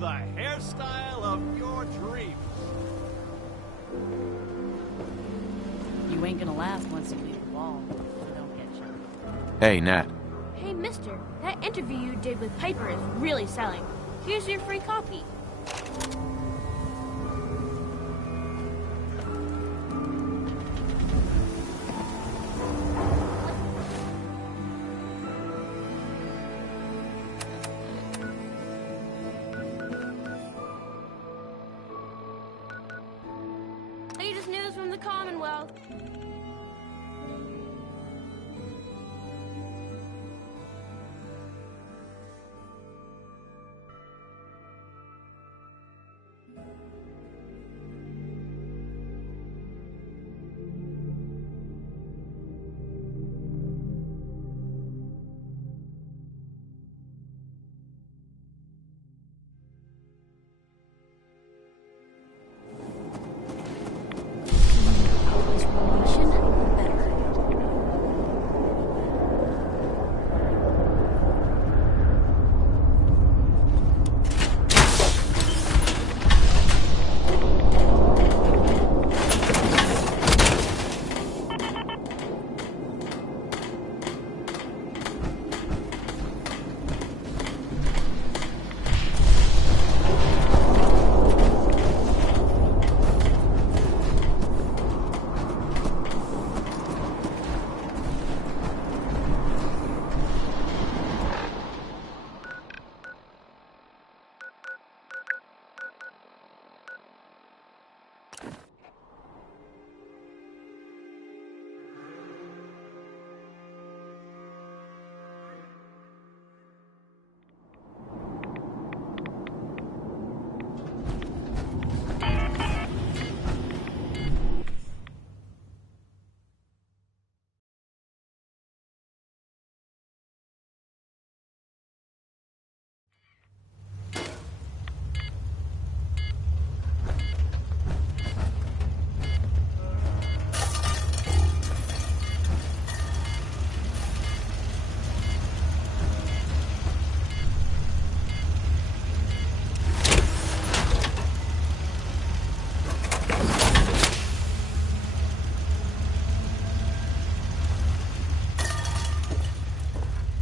the hairstyle of your dreams. You ain't gonna last once you leave the wall, so don't get shot. Hey, Nat. Hey, mister, that interview you did with Piper is really selling. Here's your free copy. Latest news from the Commonwealth.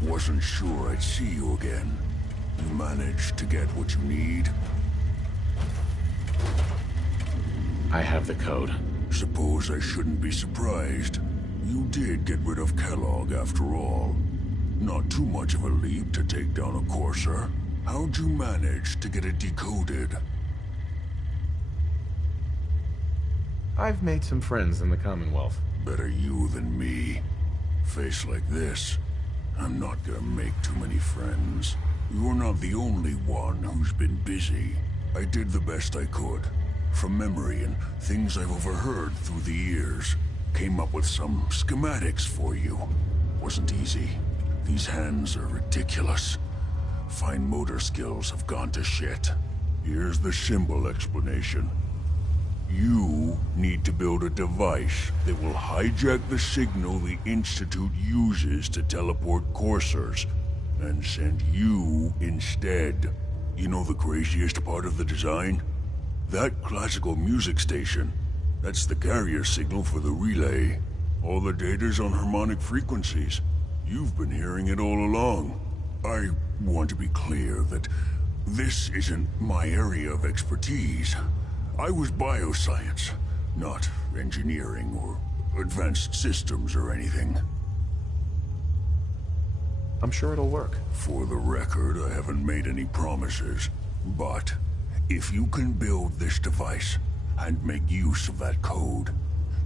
Wasn't sure I'd see you again. You managed to get what you need? I have the code. Suppose I shouldn't be surprised. You did get rid of Kellogg after all. Not too much of a leap to take down a Courser. How'd you manage to get it decoded? I've made some friends in the Commonwealth. Better you than me. Face like this, I'm not gonna make too many friends. You're not the only one who's been busy. I did the best I could. From memory and things I've overheard through the years. Came up with some schematics for you. Wasn't easy. These hands are ridiculous. Fine motor skills have gone to shit. Here's the symbol explanation. You need to build a device that will hijack the signal the Institute uses to teleport coursers, and send you instead. You know the craziest part of the design? That classical music station. That's the carrier signal for the relay. All the data's on harmonic frequencies. You've been hearing it all along. I want to be clear that this isn't my area of expertise. I was bioscience, not engineering or advanced systems or anything. I'm sure it'll work. For the record, I haven't made any promises, but if you can build this device and make use of that code,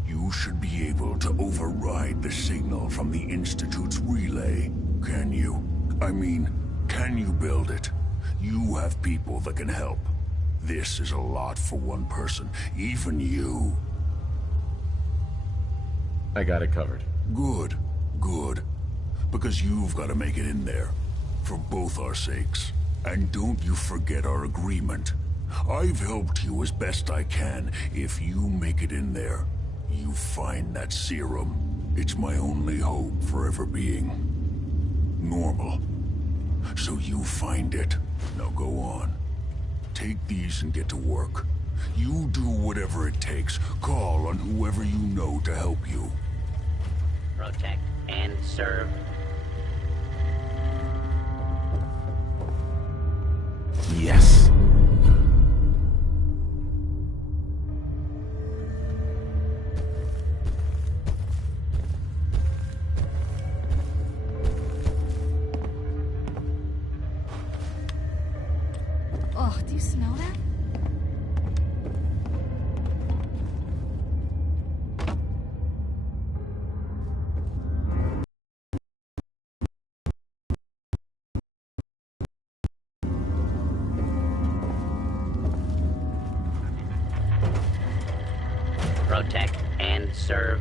you should be able to override the signal from the Institute's relay. Can you? I mean, can you build it? You have people that can help. This is a lot for one person, even you. I got it covered. Good, good. Because you've got to make it in there. For both our sakes. And don't you forget our agreement. I've helped you as best I can. If you make it in there, you find that serum. It's my only hope for ever being normal. So you find it. Now go on. Take these and get to work. You do whatever it takes. Call on whoever you know to help you. Protect and serve. Yes. Oh, do you smell that? Protect and serve.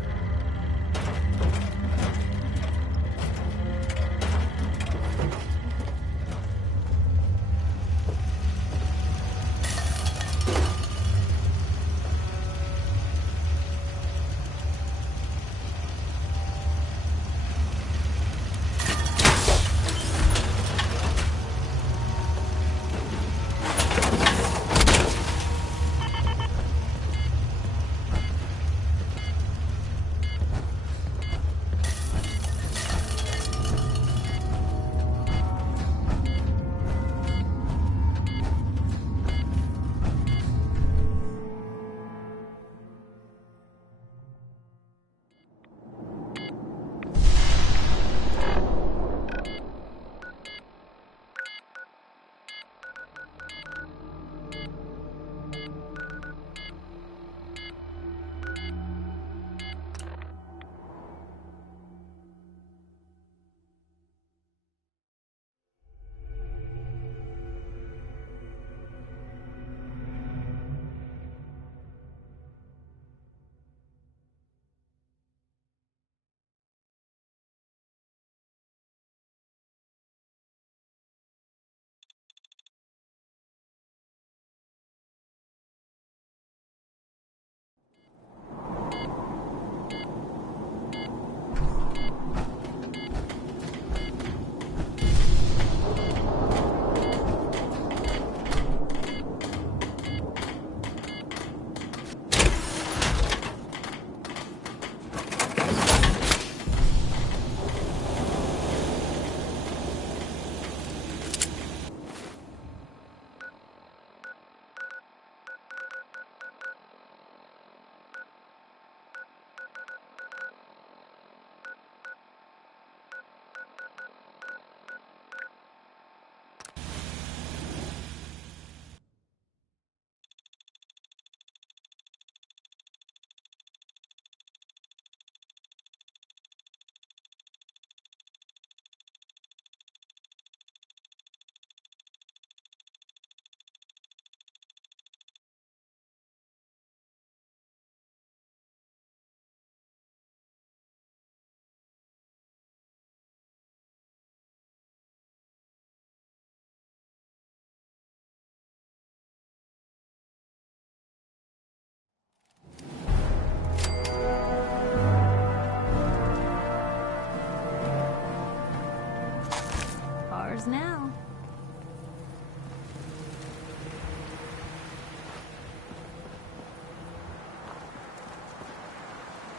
Ours now.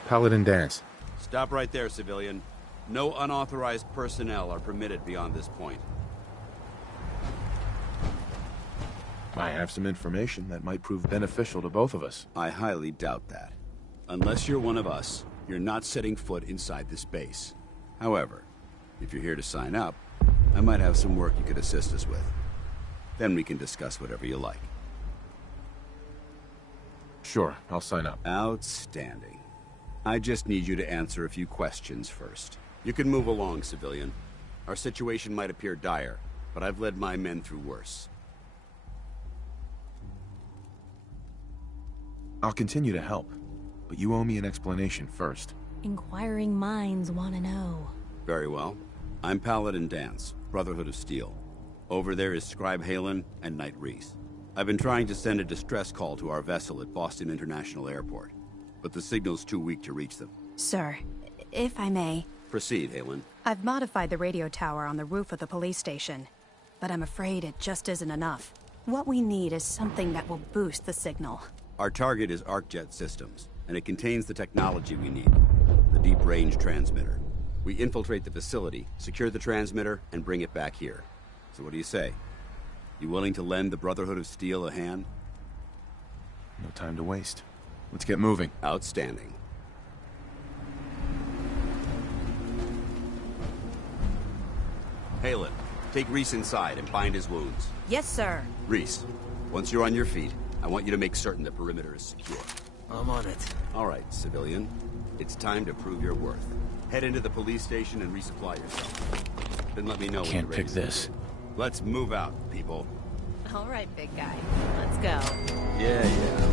Paladin Danse. Stop right there, civilian. No unauthorized personnel are permitted beyond this point. I have some information that might prove beneficial to both of us. I highly doubt that. Unless you're one of us, you're not setting foot inside this base. However, if you're here to sign up, I might have some work you could assist us with. Then we can discuss whatever you like. Sure, I'll sign up. Outstanding. I just need you to answer a few questions first. You can move along, civilian. Our situation might appear dire, but I've led my men through worse. I'll continue to help, but you owe me an explanation first. Inquiring minds want to know. Very well. I'm Paladin Danse, Brotherhood of Steel. Over there is Scribe Halen and Knight Reese. I've been trying to send a distress call to our vessel at Boston International Airport, but the signal's too weak to reach them. Sir, if I may... Proceed, Halen. I've modified the radio tower on the roof of the police station, but I'm afraid it just isn't enough. What we need is something that will boost the signal. Our target is ArcJet Systems, and it contains the technology we need. The deep-range transmitter. We infiltrate the facility, secure the transmitter, and bring it back here. So what do you say? You willing to lend the Brotherhood of Steel a hand? No time to waste. Let's get moving. Outstanding. Halen, take Reese inside and bind his wounds. Yes, sir. Reese, once you're on your feet, I want you to make certain the perimeter is secure. I'm on it. All right, civilian. It's time to prove your worth. Head into the police station and resupply yourself. Then let me know when you're Can't ready. pick this. Let's move out, people. All right, big guy. Let's go. Yeah.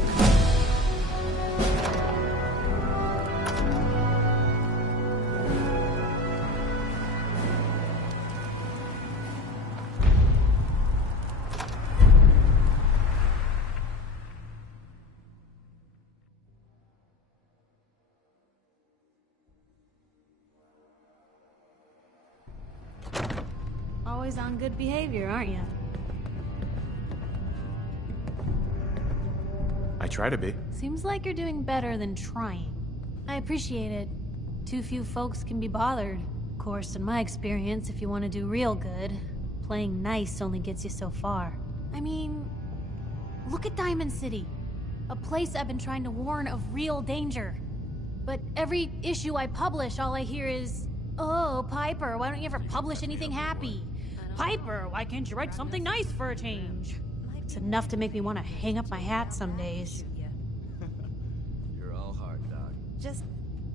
Always on good behavior, aren't you? I try to be. Seems like you're doing better than trying. I appreciate it. Too few folks can be bothered. Of course, in my experience, if you want to do real good, playing nice only gets you so far. I mean, look at Diamond City. A place I've been trying to warn of real danger. But every issue I publish, all I hear is, "Oh, Piper, why don't you ever publish anything happy? Piper, why can't you write something nice for a change?" It's enough to make me want to hang up my hat some days. You're all heart, Doc. Just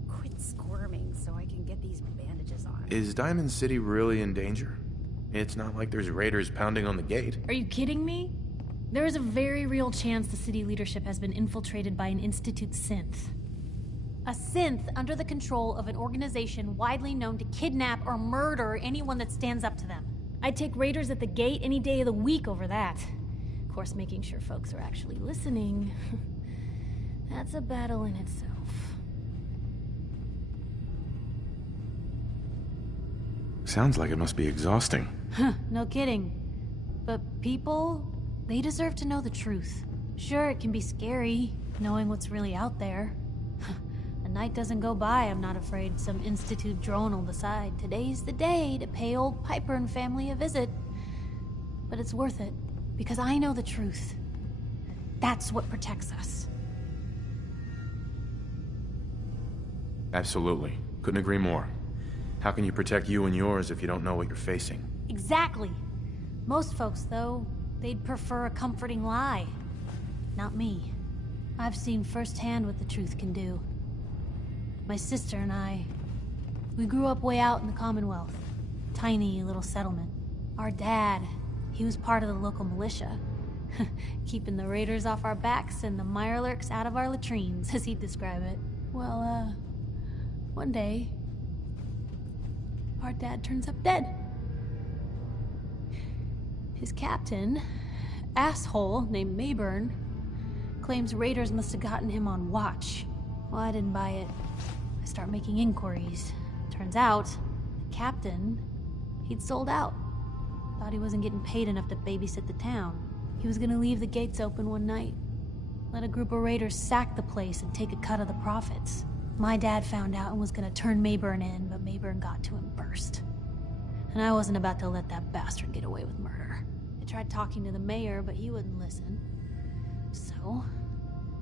quit squirming so I can get these bandages on. Is Diamond City really in danger? It's not like there's raiders pounding on the gate. Are you kidding me? There is a very real chance the city leadership has been infiltrated by an Institute synth. A synth under the control of an organization widely known to kidnap or murder anyone that stands up to them. I'd take raiders at the gate any day of the week over that. Of course, making sure folks are actually listening. That's a battle in itself. Sounds like it must be exhausting. No kidding. But people, they deserve to know the truth. Sure, it can be scary, knowing what's really out there. A night doesn't go by, I'm not afraid some Institute drone will decide today's the day to pay old Piper and family a visit. But it's worth it, because I know the truth. That's what protects us. Absolutely. Couldn't agree more. How can you protect you and yours if you don't know what you're facing? Exactly. Most folks, though, they'd prefer a comforting lie. Not me. I've seen firsthand what the truth can do. My sister and I, we grew up way out in the Commonwealth. Tiny little settlement. Our dad, he was part of the local militia. Keeping the raiders off our backs and the Mirelurks out of our latrines, as he'd describe it. Well, one day, our dad turns up dead. His captain, asshole named Mayburn, claims raiders must have gotten him on watch. Well, I didn't buy it. I start making inquiries. Turns out, the captain, he'd sold out. Thought he wasn't getting paid enough to babysit the town. He was gonna leave the gates open one night. Let a group of raiders sack the place and take a cut of the profits. My dad found out and was gonna turn Mayburn in, but Mayburn got to him first. And I wasn't about to let that bastard get away with murder. I tried talking to the mayor, but he wouldn't listen. So,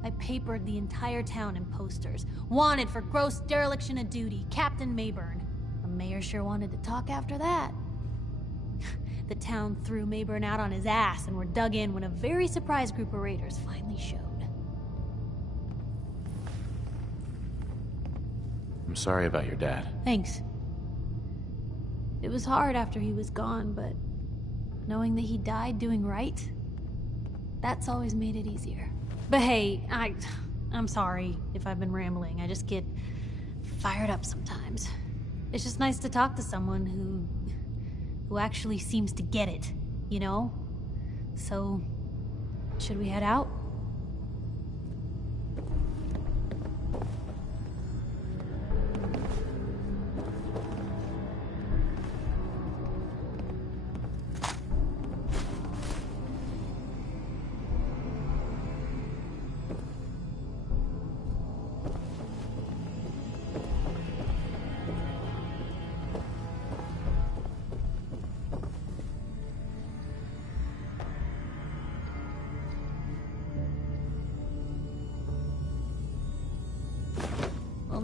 I papered the entire town in posters. Wanted for gross dereliction of duty, Captain Mayburn. The mayor sure wanted to talk after that. The town threw Mayburn out on his ass and were dug in when a very surprised group of raiders finally showed. I'm sorry about your dad. Thanks. It was hard after he was gone, but knowing that he died doing right, that's always made it easier. But hey, I'm sorry if I've been rambling. I just get fired up sometimes. It's just nice to talk to someone who actually seems to get it, you know? So, should we head out?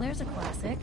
there's a classic.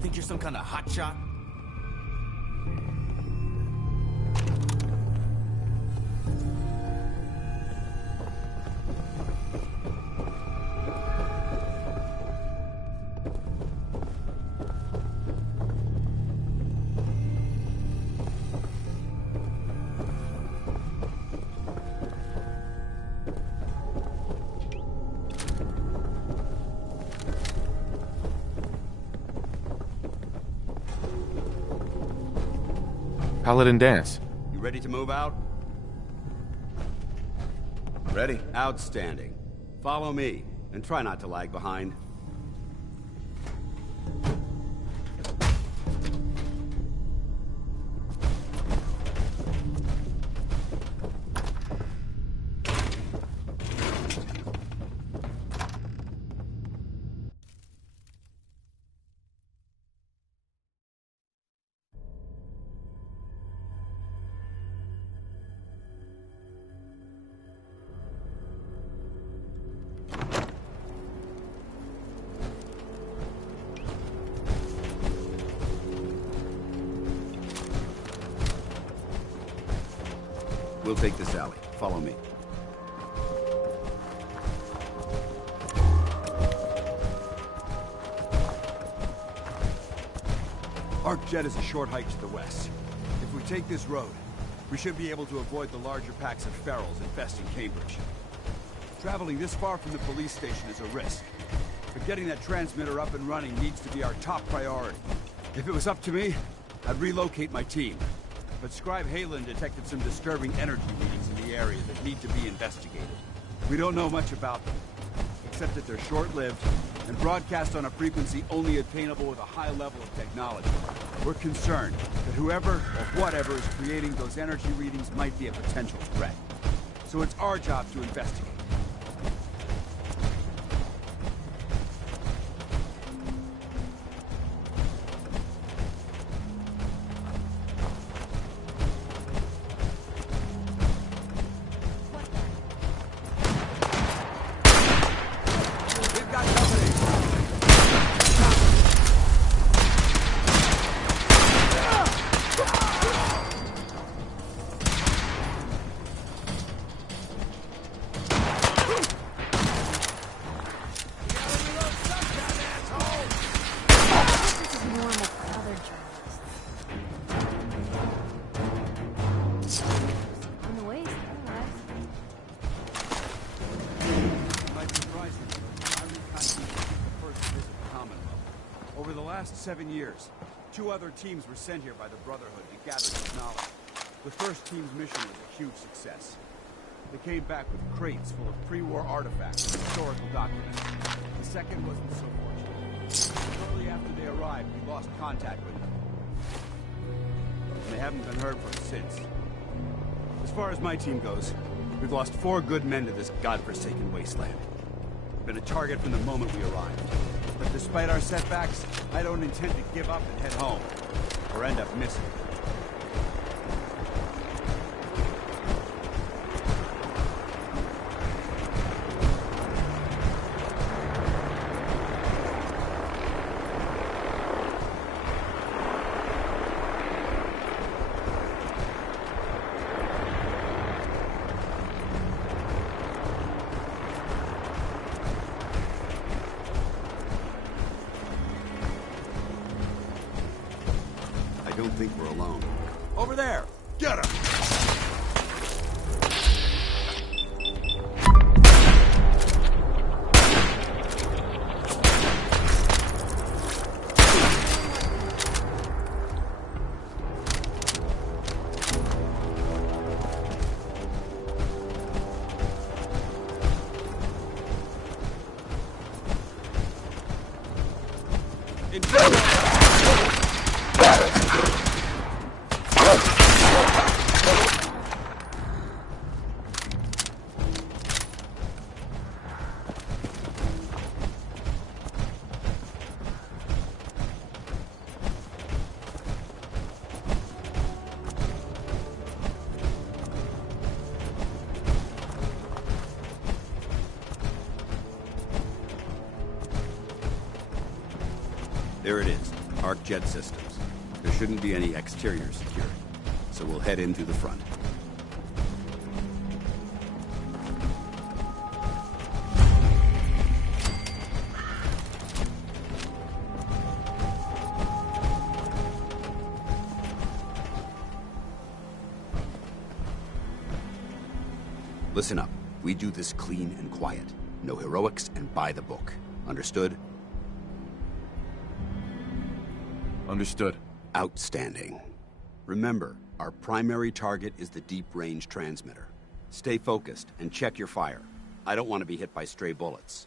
Think you're some kind of hotshot? Paladin Danse. You ready to move out? Ready. Outstanding. Follow me, and try not to lag behind. We'll take this alley. Follow me. ArcJet is a short hike to the west. If we take this road, we should be able to avoid the larger packs of ferals infesting Cambridge. Traveling this far from the police station is a risk, but getting that transmitter up and running needs to be our top priority. If it was up to me, I'd relocate my team. But Scribe Haylen detected some disturbing energy readings in the area that need to be investigated. We don't know much about them, except that they're short-lived and broadcast on a frequency only attainable with a high level of technology. We're concerned that whoever or whatever is creating those energy readings might be a potential threat. So it's our job to investigate. Over the last 7 years, 2 other teams were sent here by the Brotherhood to gather this knowledge. The first team's mission was a huge success. They came back with crates full of pre-war artifacts and historical documents. The second wasn't so fortunate. Shortly after they arrived, we lost contact with them. And they haven't been heard from since. As far as my team goes, we've lost 4 good men to this godforsaken wasteland. We've been a target from the moment we arrived. But despite our setbacks, I don't intend to give up and head home, or end up missing. I don't think we're alone. Over there! Get him! There it is, Arc Jet Systems. There shouldn't be any exterior security, so we'll head in through the front. Listen up. We do this clean and quiet. No heroics and by the book. Understood? Understood. Outstanding. Remember, our primary target is the deep-range transmitter. Stay focused and check your fire. I don't want to be hit by stray bullets.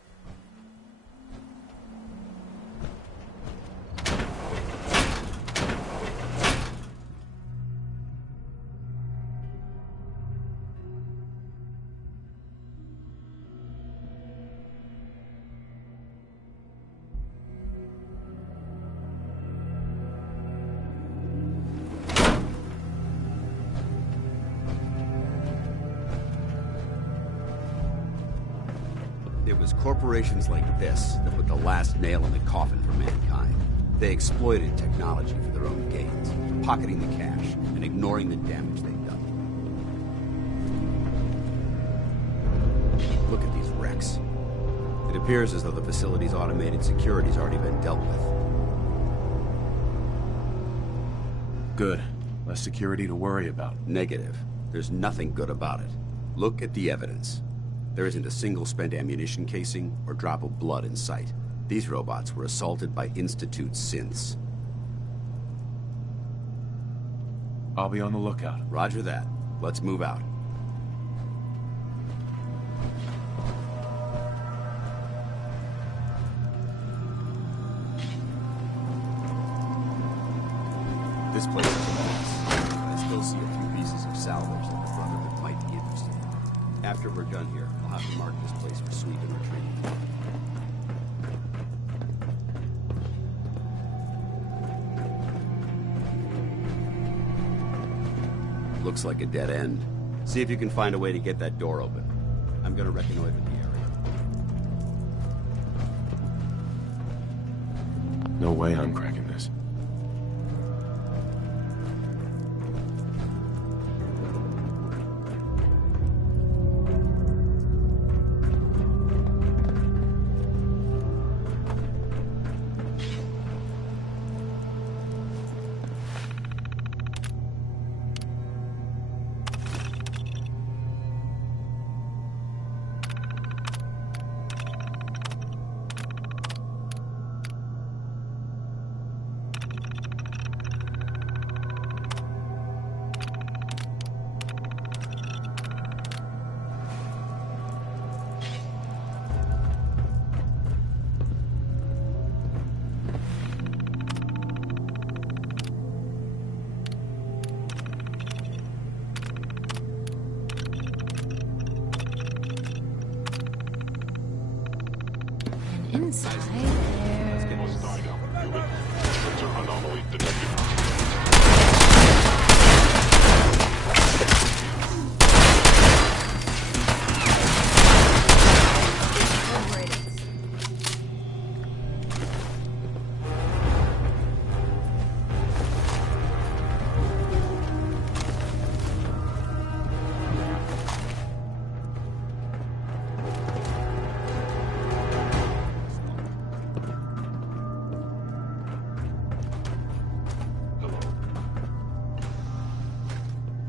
It was corporations like this that put the last nail in the coffin for mankind. They exploited technology for their own gains, pocketing the cash and ignoring the damage they'd done. Look at these wrecks. It appears as though the facility's automated security's already been dealt with. Good. Less security to worry about. Negative. There's nothing good about it. Look at the evidence. There isn't a single spent ammunition casing or drop of blood in sight. These robots were assaulted by Institute synths. I'll be on the lookout. Roger that. Let's move out. This place is a mess, but I still see a few pieces of salvage that the Brotherhood might be interested in. After we're done here, I'll have to mark this place for sweep and retrieve. Looks like a dead end. See if you can find a way to get that door open. I'm gonna reconnoiter the area. No way I'm cracking this.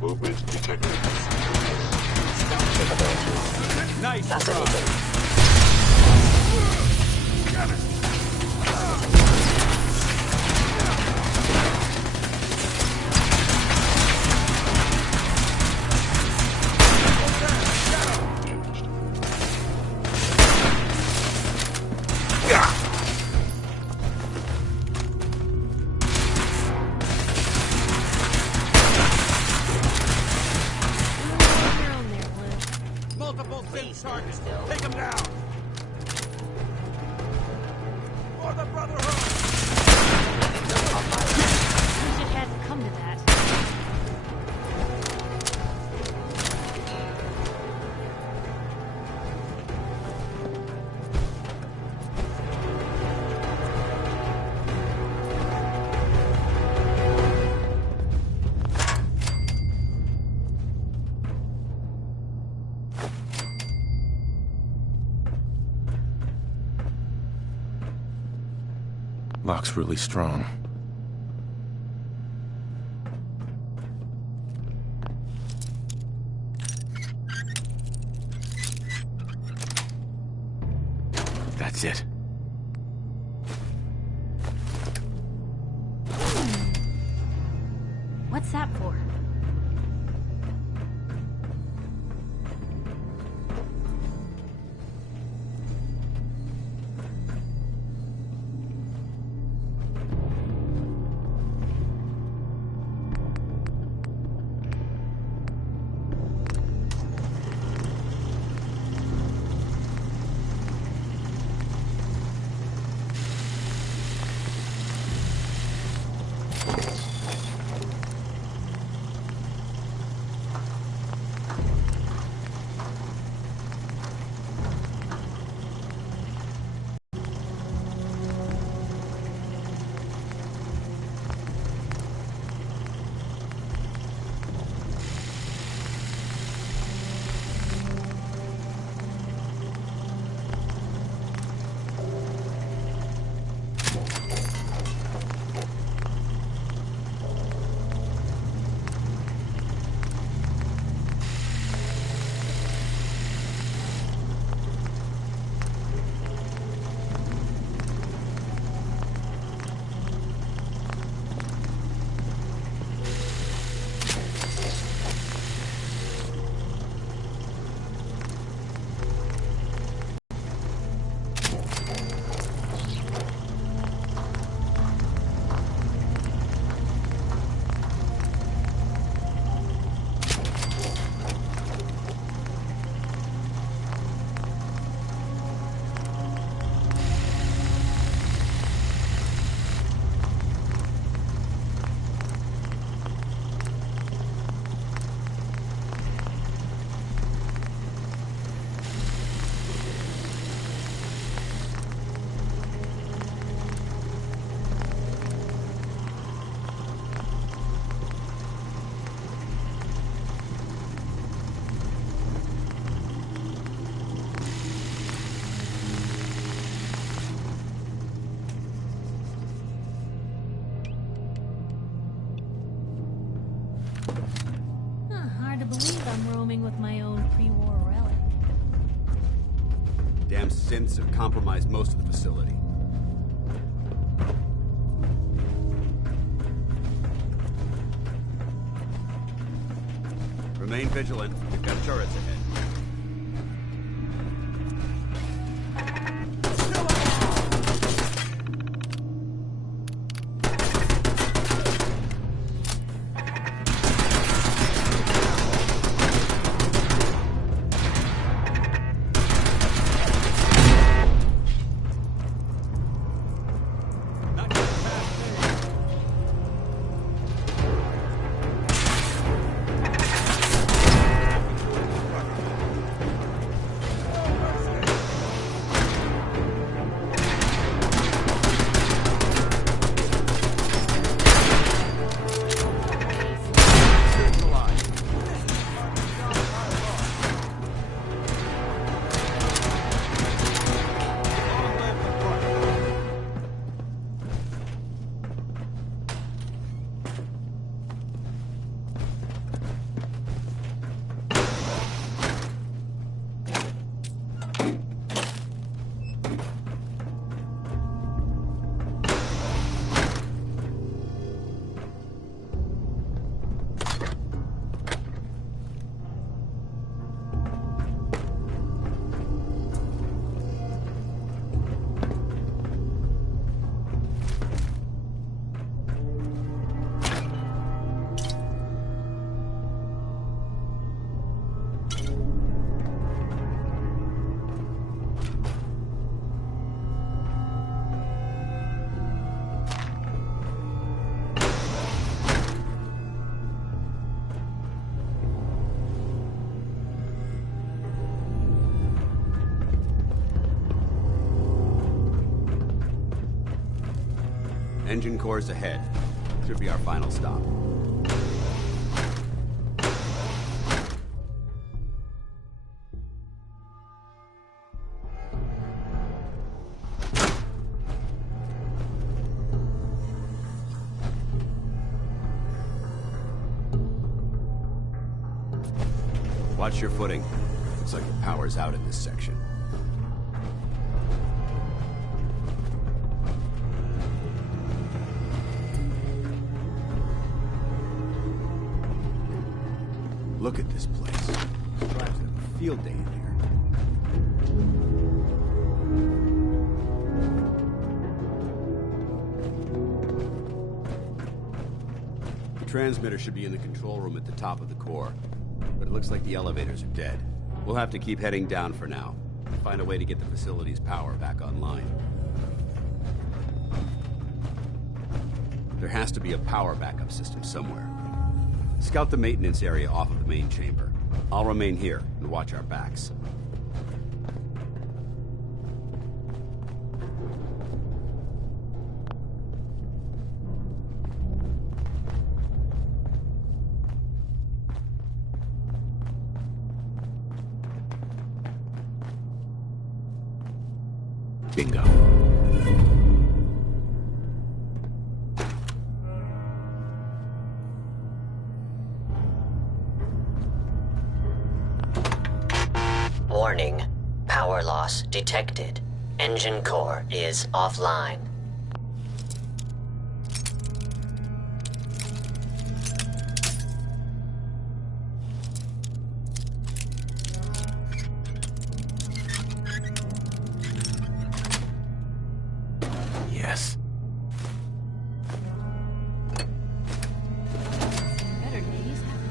Movement detected. Nice try. Multiple thin targets. Take them down. For the Brotherhood. Wish it hadn't come to that. Lock's really strong. That's it. What's that for? Hard to believe I'm roaming with my own pre-war relic. Damn synths have compromised most of the facility. Remain vigilant. We've got turrets ahead. Engine cores ahead. Should be our final stop. Watch your footing. Looks like the power's out in this section. Look at this place. Drives have a field day in here. The transmitter should be in the control room at the top of the core, but it looks like the elevators are dead. We'll have to keep heading down for now. Find a way to get the facility's power back online. There has to be a power backup system somewhere. Scout the maintenance area off of the main chamber. I'll remain here and watch our backs. Bingo. Warning. Power loss detected. Engine core is offline. Yes. Better days happen.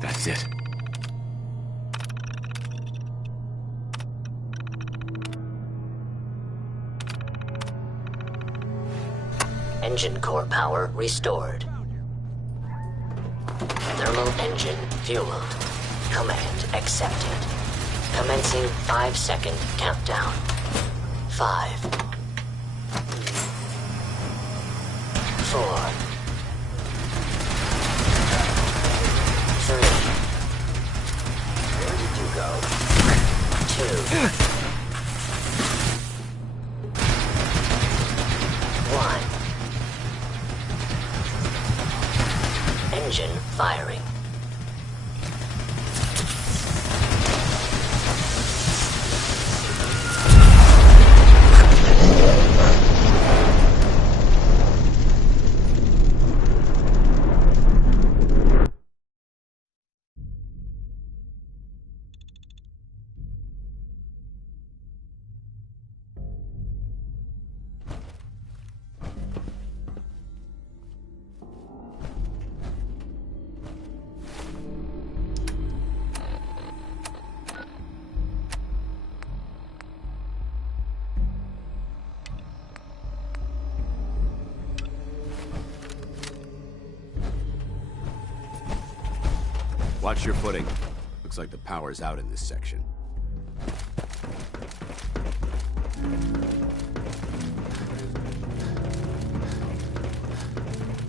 That's it. Engine core power restored. Thermal engine fueled. Command accepted. Commencing 5-second countdown. 5. 4. 3. Where did you go? 2. 1. Engine firing. Watch your footing. Looks like the power's out in this section.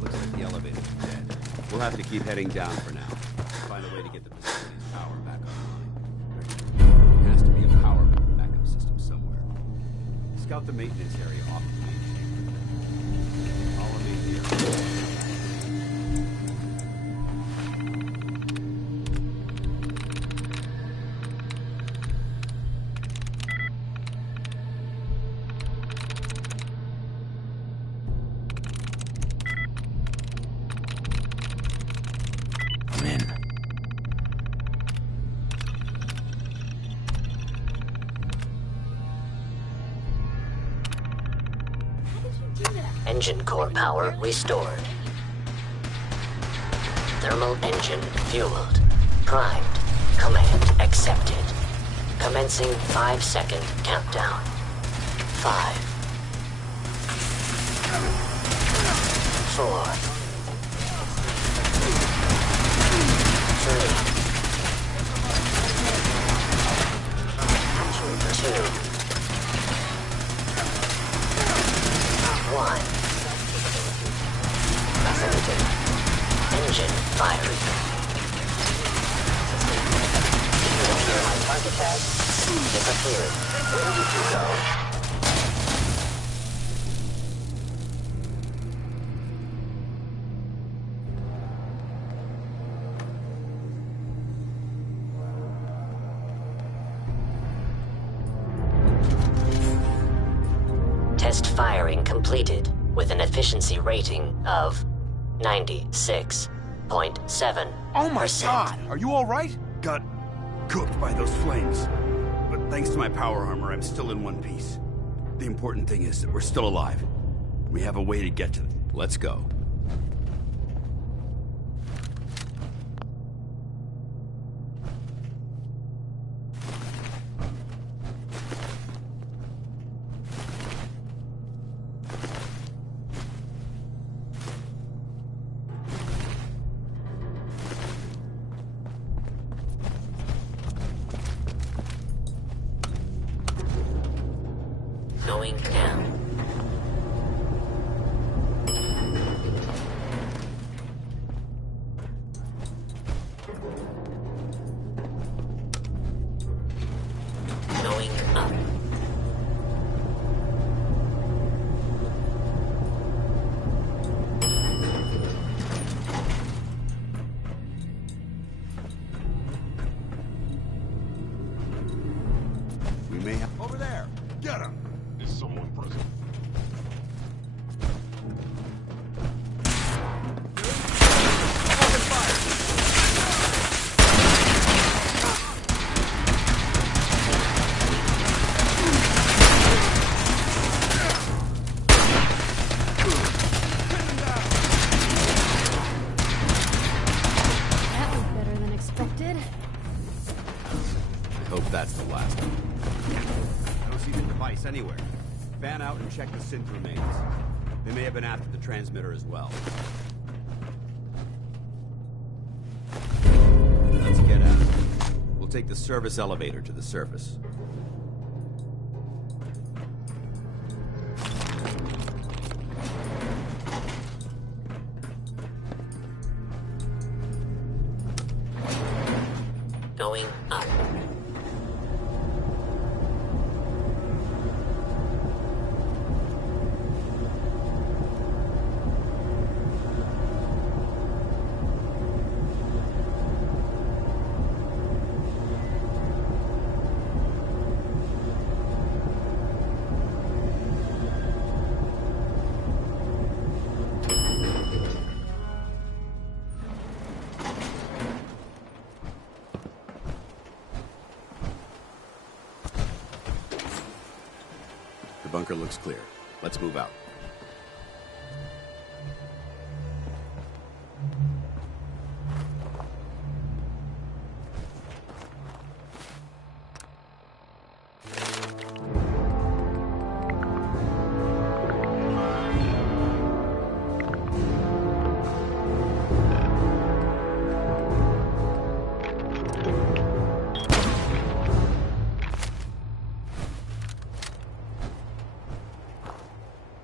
Looks like the elevator's dead. We'll have to keep heading down for now. Find a way to get the facility's power back online. There has to be a power backup system somewhere. Scout the maintenance area off of the main chamber. I'll remain here. Engine core power restored. Thermal engine fueled. Primed. Command accepted. Commencing 5-second countdown. 5. 4. 4. 3. 2. 1. Affirmative. Engine firing. Disappear my target tag. Disappeared. Where did you go? Test firing completed with an efficiency rating of 96.7%. Oh my god! Are you alright? Got cooked by those flames. But thanks to my power armor, I'm still in one piece. The important thing is that we're still alive. We have a way to get to them. Let's go. Going down. Going up. We may have... Over there! Get him! Is someone present? That was better than expected. I hope that's the last one. I don't see the device anywhere. Fan out and check the synth remains. They may have been after the transmitter as well. Let's get out. We'll take the service elevator to the surface. Going up. The bunker looks clear. Let's move out.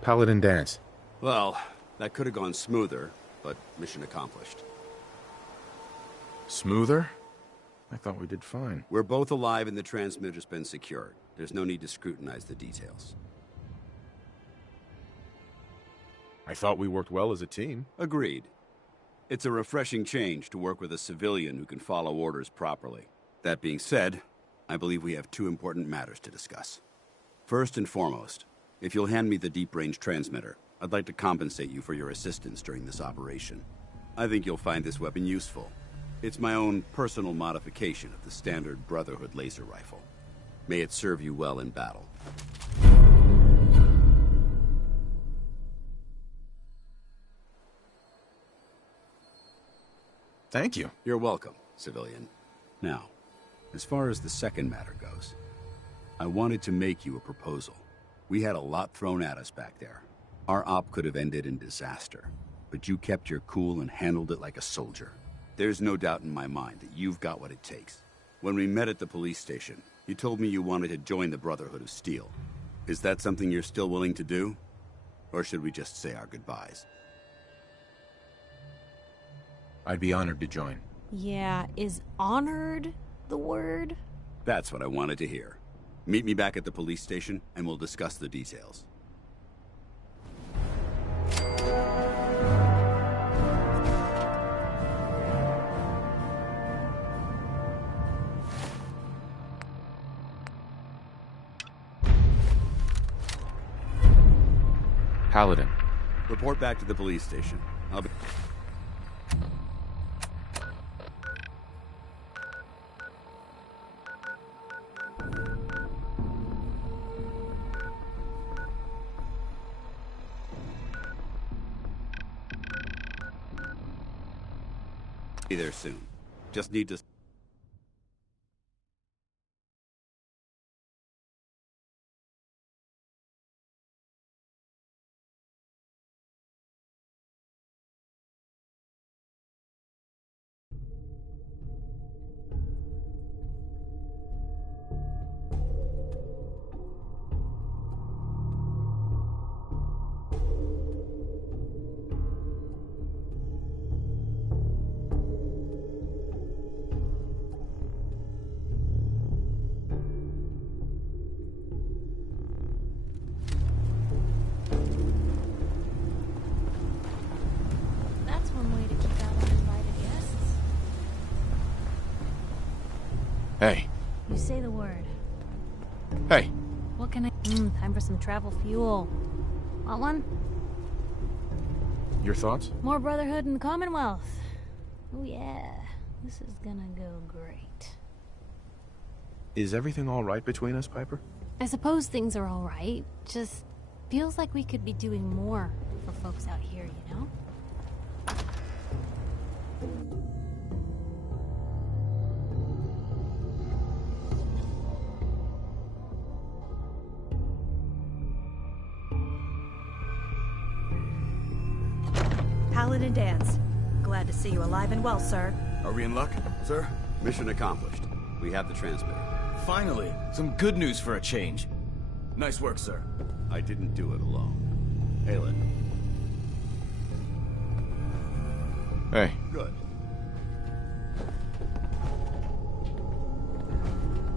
Paladin Danse. Well, that could have gone smoother, but mission accomplished. Smoother? I thought we did fine. We're both alive and the transmitter's been secured. There's no need to scrutinize the details. I thought we worked well as a team. Agreed. It's a refreshing change to work with a civilian who can follow orders properly. That being said, I believe we have two important matters to discuss. First and foremost, if you'll hand me the deep-range transmitter, I'd like to compensate you for your assistance during this operation. I think you'll find this weapon useful. It's my own personal modification of the standard Brotherhood laser rifle. May it serve you well in battle. Thank you. You're welcome, civilian. Now, as far as the second matter goes, I wanted to make you a proposal. We had a lot thrown at us back there. Our op could have ended in disaster. but you kept your cool and handled it like a soldier. There's no doubt in my mind that you've got what it takes. When we met at the police station, you told me you wanted to join the Brotherhood of Steel. Is that something you're still willing to do? Or should we just say our goodbyes? I'd be honored to join. Yeah, is honored the word? That's what I wanted to hear. Meet me back at the police station, and we'll discuss the details. Paladin. Report back to the police station. I'll be... be there soon. Just need to... That's one way to keep out uninvited guests. Hey. You say the word. Hey. What can I... time for some travel fuel. Want one? Your thoughts? More Brotherhood in the Commonwealth. Oh yeah, this is gonna go great. Is everything all right between us, Piper? I suppose things are all right. Just feels like we could be doing more for folks out here, you know? Paladin Danse. Glad to see you alive and well, sir. Are we in luck, sir? Mission accomplished. We have the transmitter. Finally, some good news for a change. Nice work, sir. I didn't do it alone. Halen. Hey. Good.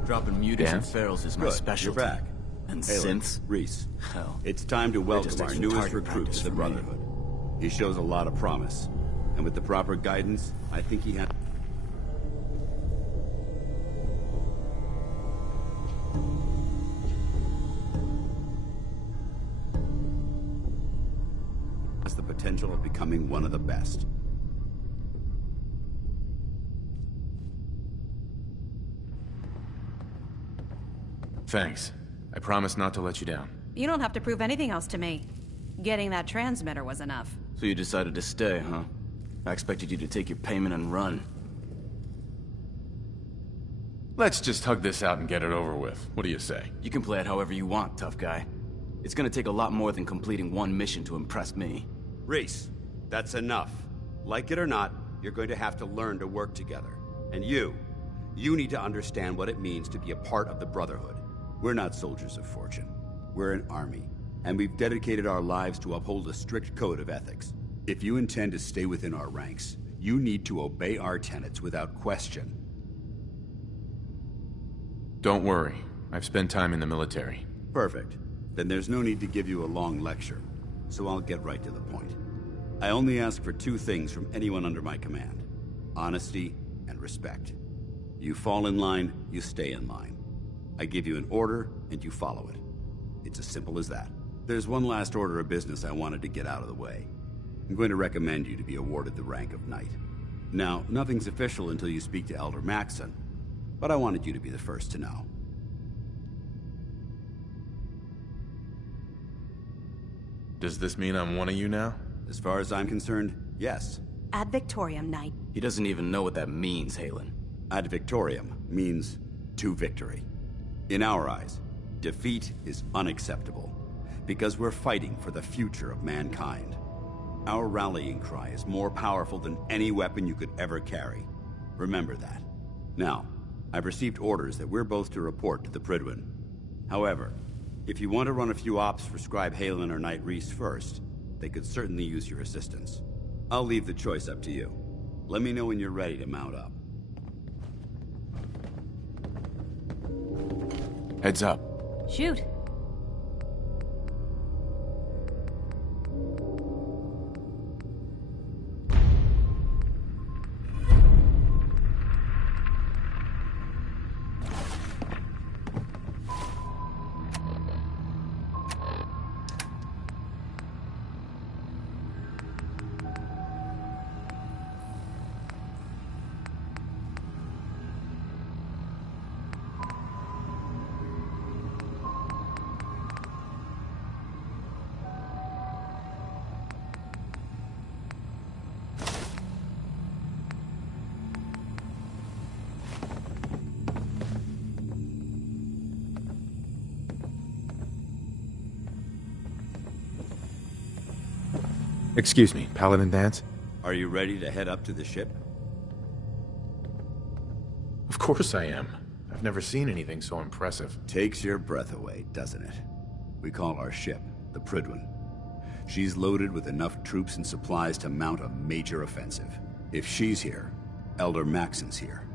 Dropping mutants and Dance? ferals is my Good. specialty. You're back. And Halen, synths? Reese. Hell. It's time to welcome just our extra newest target recruit practice to the for me. Brotherhood. He shows a lot of promise. And with the proper guidance, I think he has... the potential of becoming one of the best. Thanks. I promise not to let you down. You don't have to prove anything else to me. Getting that transmitter was enough. So you decided to stay, huh? I expected you to take your payment and run. Let's just hug this out and get it over with. What do you say? You can play it however you want, tough guy. It's gonna take a lot more than completing one mission to impress me. Reese, that's enough. Like it or not, you're going to have to learn to work together. And you need to understand what it means to be a part of the Brotherhood. We're not soldiers of fortune. We're an army, and we've dedicated our lives to uphold a strict code of ethics. If you intend to stay within our ranks, you need to obey our tenets without question. Don't worry. I've spent time in the military. Perfect. Then there's no need to give you a long lecture, so I'll get right to the point. I only ask for two things from anyone under my command: honesty and respect. You fall in line, you stay in line. I give you an order, and you follow it. It's as simple as that. There's one last order of business I wanted to get out of the way. I'm going to recommend you to be awarded the rank of Knight. Now, nothing's official until you speak to Elder Maxson, but I wanted you to be the first to know. Does this mean I'm one of you now? As far as I'm concerned, yes. Ad Victoriam, Knight. He doesn't even know what that means, Halen. Ad Victoriam means to victory. In our eyes, defeat is unacceptable, because we're fighting for the future of mankind. Our rallying cry is more powerful than any weapon you could ever carry. Remember that. Now, I've received orders that we're both to report to the Prydwen. However, if you want to run a few ops for Scribe Haylen or Knight Rhys first, they could certainly use your assistance. I'll leave the choice up to you. Let me know when you're ready to mount up. Heads up. Shoot. Excuse me, Paladin Danse? Are you ready to head up to the ship? Of course I am. I've never seen anything so impressive. Takes your breath away, doesn't it? We call our ship the Prydwen. She's loaded with enough troops and supplies to mount a major offensive. If she's here, Elder Maxon's here.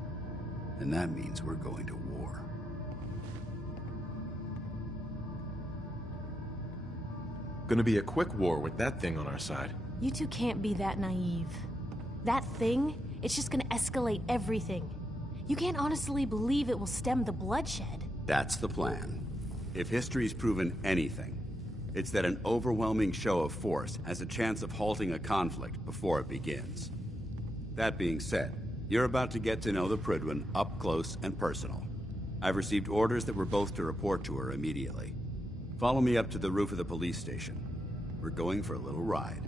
And that means we're going to war. Gonna be a quick war with that thing on our side. You two can't be that naive. That thing, it's just gonna escalate everything. You can't honestly believe it will stem the bloodshed. That's the plan. If history's proven anything, it's that an overwhelming show of force has a chance of halting a conflict before it begins. That being said, you're about to get to know the Prydwen up close and personal. I've received orders that we're both to report to her immediately. Follow me up to the roof of the police station. We're going for a little ride.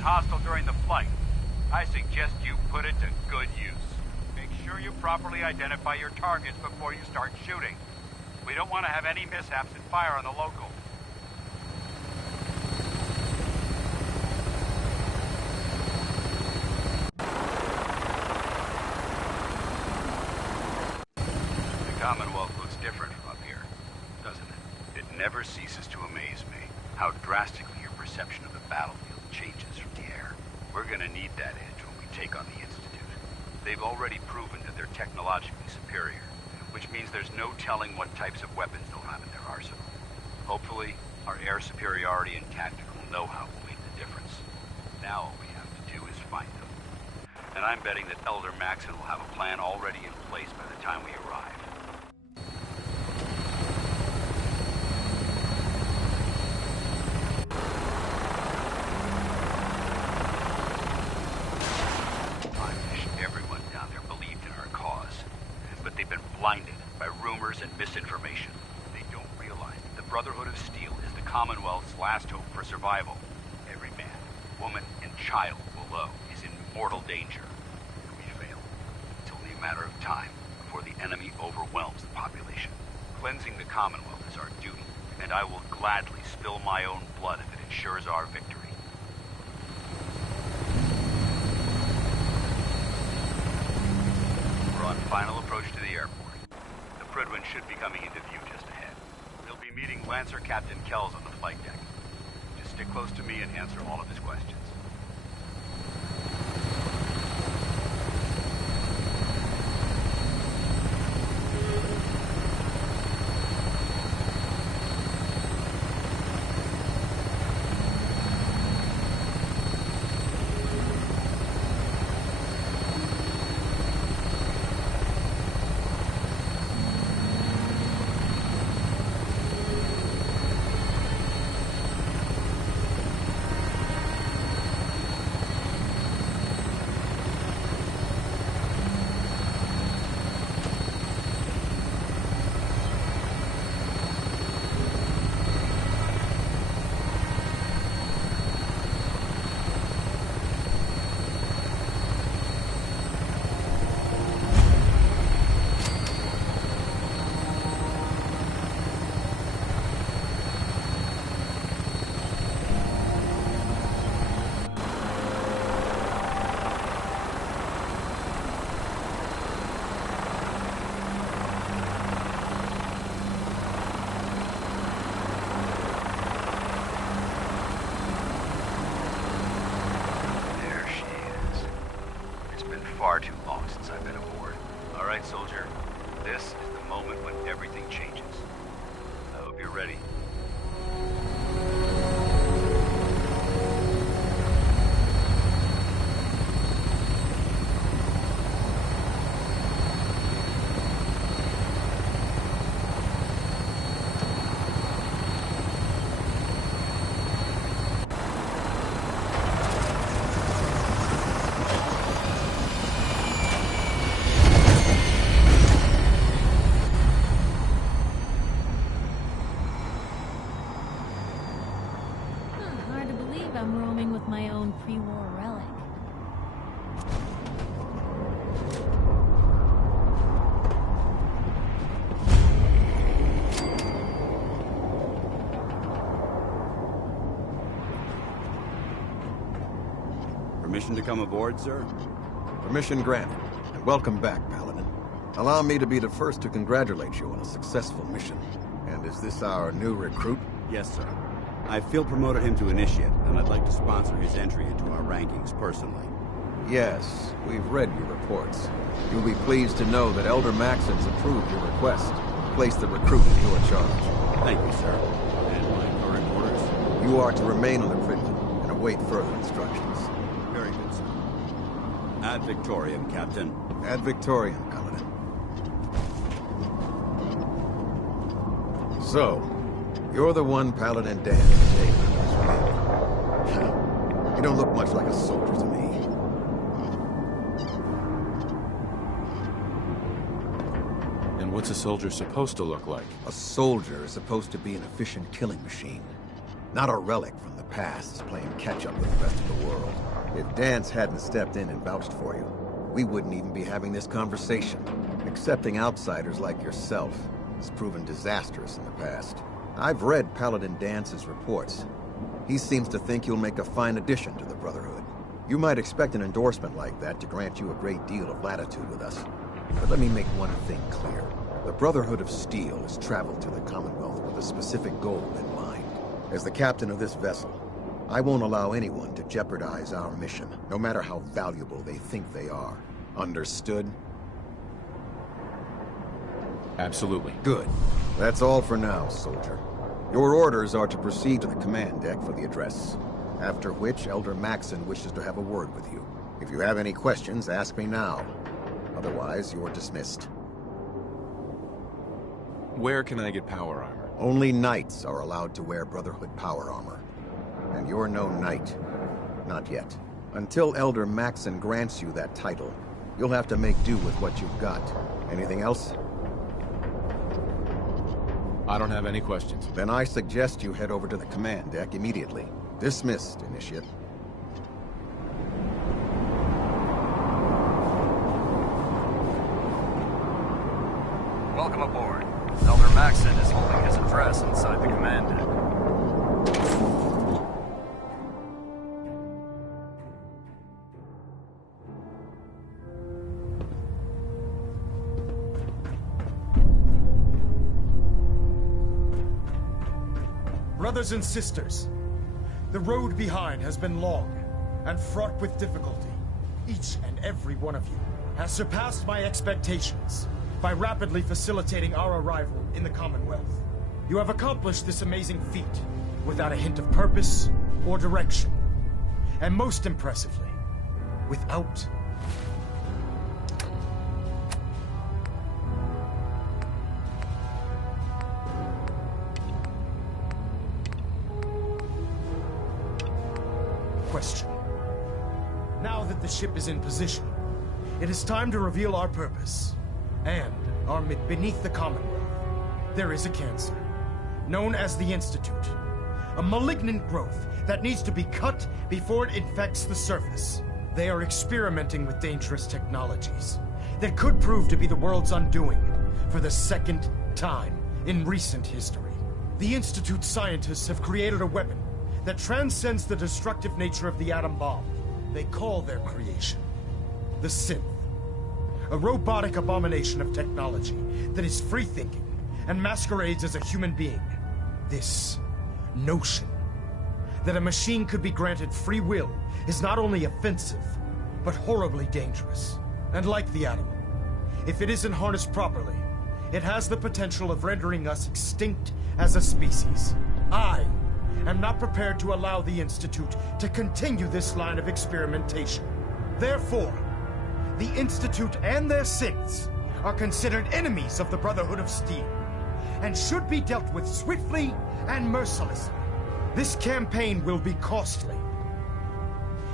hostile during the flight. I suggest you put it to good use. Make sure you properly identify your targets before you start shooting. We don't want to have any mishaps and fire on the local. The Commonwealth looks different from up here, doesn't it? It never ceases to amaze me how drastically your perception of the battlefield changes from the air. We're gonna need that edge when we take on the Institute. They've already proven that they're technologically superior, which means there's no telling what types of weapons they'll have in their arsenal. Hopefully, our air superiority and tactical know-how will make the difference. Now all we have to do is find them. And I'm betting that Elder Maxon will have a plan already in place by the time we arrive. I wish everyone down there believed in our cause, but they've been blinded by rumors and misinformation. They don't realize that the Brotherhood of Steel is the Commonwealth's last hope for survival. Every man, woman, and child below is in mortal danger. If we fail, it's only a matter of time before the enemy overwhelms the population. Cleansing the Commonwealth is our duty, and I will gladly spill my own blood if it ensures our victory. We're on final approach to the airport. The Prydwen should be coming into view just ahead. We'll be meeting Lancer Captain Kells on the flight deck. Just stick close to me and answer all of his questions. Far too long since I've been aboard. All right, soldier. This is the moment when everything changes. I hope you're ready. I'm roaming with my own pre-war relic. Permission to come aboard, sir? Permission granted, and welcome back, Paladin. Allow me to be the first to congratulate you on a successful mission. And is this our new recruit? Yes, sir. I feel promoted him to initiate, and I'd like to sponsor his entry into our rankings personally. Yes, we've read your reports. You'll be pleased to know that Elder Maxon's approved your request. Place the recruit in your charge. Thank you, sir. And my current orders? You are to remain on the Prydwen and await further instructions. Very good, sir. Ad Victoriam, Captain. Ad Victoriam, Paladin. So, you're the one Paladin Dan stayed with us, right? You don't look much like a soldier to me. And what's a soldier supposed to look like? A soldier is supposed to be an efficient killing machine. Not a relic from the past, playing catch-up with the rest of the world. If Dance hadn't stepped in and vouched for you, we wouldn't even be having this conversation. Accepting outsiders like yourself has proven disastrous in the past. I've read Paladin Dance's reports. He seems to think you'll make a fine addition to the Brotherhood. You might expect an endorsement like that to grant you a great deal of latitude with us. But let me make one thing clear. The Brotherhood of Steel has traveled to the Commonwealth with a specific goal in mind. As the captain of this vessel, I won't allow anyone to jeopardize our mission, no matter how valuable they think they are. Understood? Absolutely. Good. That's all for now, soldier. Your orders are to proceed to the command deck for the address, after which Elder Maxon wishes to have a word with you. If you have any questions, ask me now. Otherwise, you're dismissed. Where can I get power armor? Only knights are allowed to wear Brotherhood power armor. And you're no knight. Not yet. Until Elder Maxon grants you that title, you'll have to make do with what you've got. Anything else? I don't have any questions. Then I suggest you head over to the command deck immediately. Dismissed, Initiate. Welcome aboard. Elder Maxon Brothers and sisters, the road behind has been long and fraught with difficulty. Each and every one of you has surpassed my expectations by rapidly facilitating our arrival in the Commonwealth. You have accomplished this amazing feat without a hint of purpose or direction. And most impressively, without question. Now that the ship is in position, it is time to reveal our purpose. And beneath the Commonwealth, there is a cancer, known as the Institute. A malignant growth that needs to be cut before it infects the surface. They are experimenting with dangerous technologies that could prove to be the world's undoing for the second time in recent history. The Institute scientists have created a weapon that transcends the destructive nature of the atom bomb. They call their creation the Synth. A robotic abomination of technology that is free-thinking and masquerades as a human being. This notion that a machine could be granted free will is not only offensive, but horribly dangerous. And like the atom, if it isn't harnessed properly, it has the potential of rendering us extinct as a species. I am not prepared to allow the Institute to continue this line of experimentation. Therefore, the Institute and their synths are considered enemies of the Brotherhood of Steel, and should be dealt with swiftly and mercilessly. This campaign will be costly,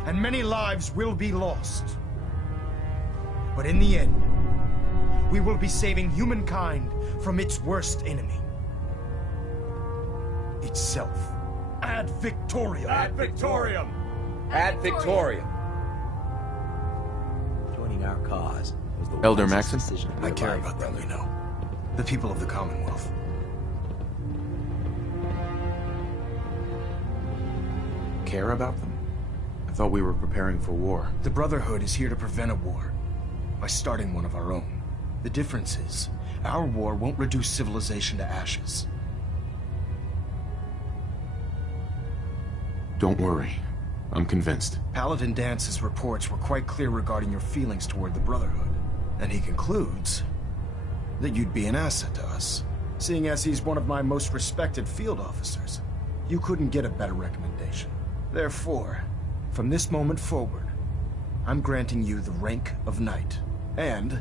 and many lives will be lost. But in the end, we will be saving humankind from its worst enemy. Itself. Ad Victoriam! Ad Victoriam! Ad Victoriam! Joining our cause was the Elder wisest Maxon? decision of I your care life, about them, brother. you know. The people of the Commonwealth. Care about them? I thought we were preparing for war. The Brotherhood is here to prevent a war by starting one of our own. The difference is, our war won't reduce civilization to ashes. Don't worry. I'm convinced. Paladin Dance's reports were quite clear regarding your feelings toward the Brotherhood. And he concludes that you'd be an asset to us, seeing as he's one of my most respected field officers. You couldn't get a better recommendation. Therefore, from this moment forward, I'm granting you the rank of Knight. And,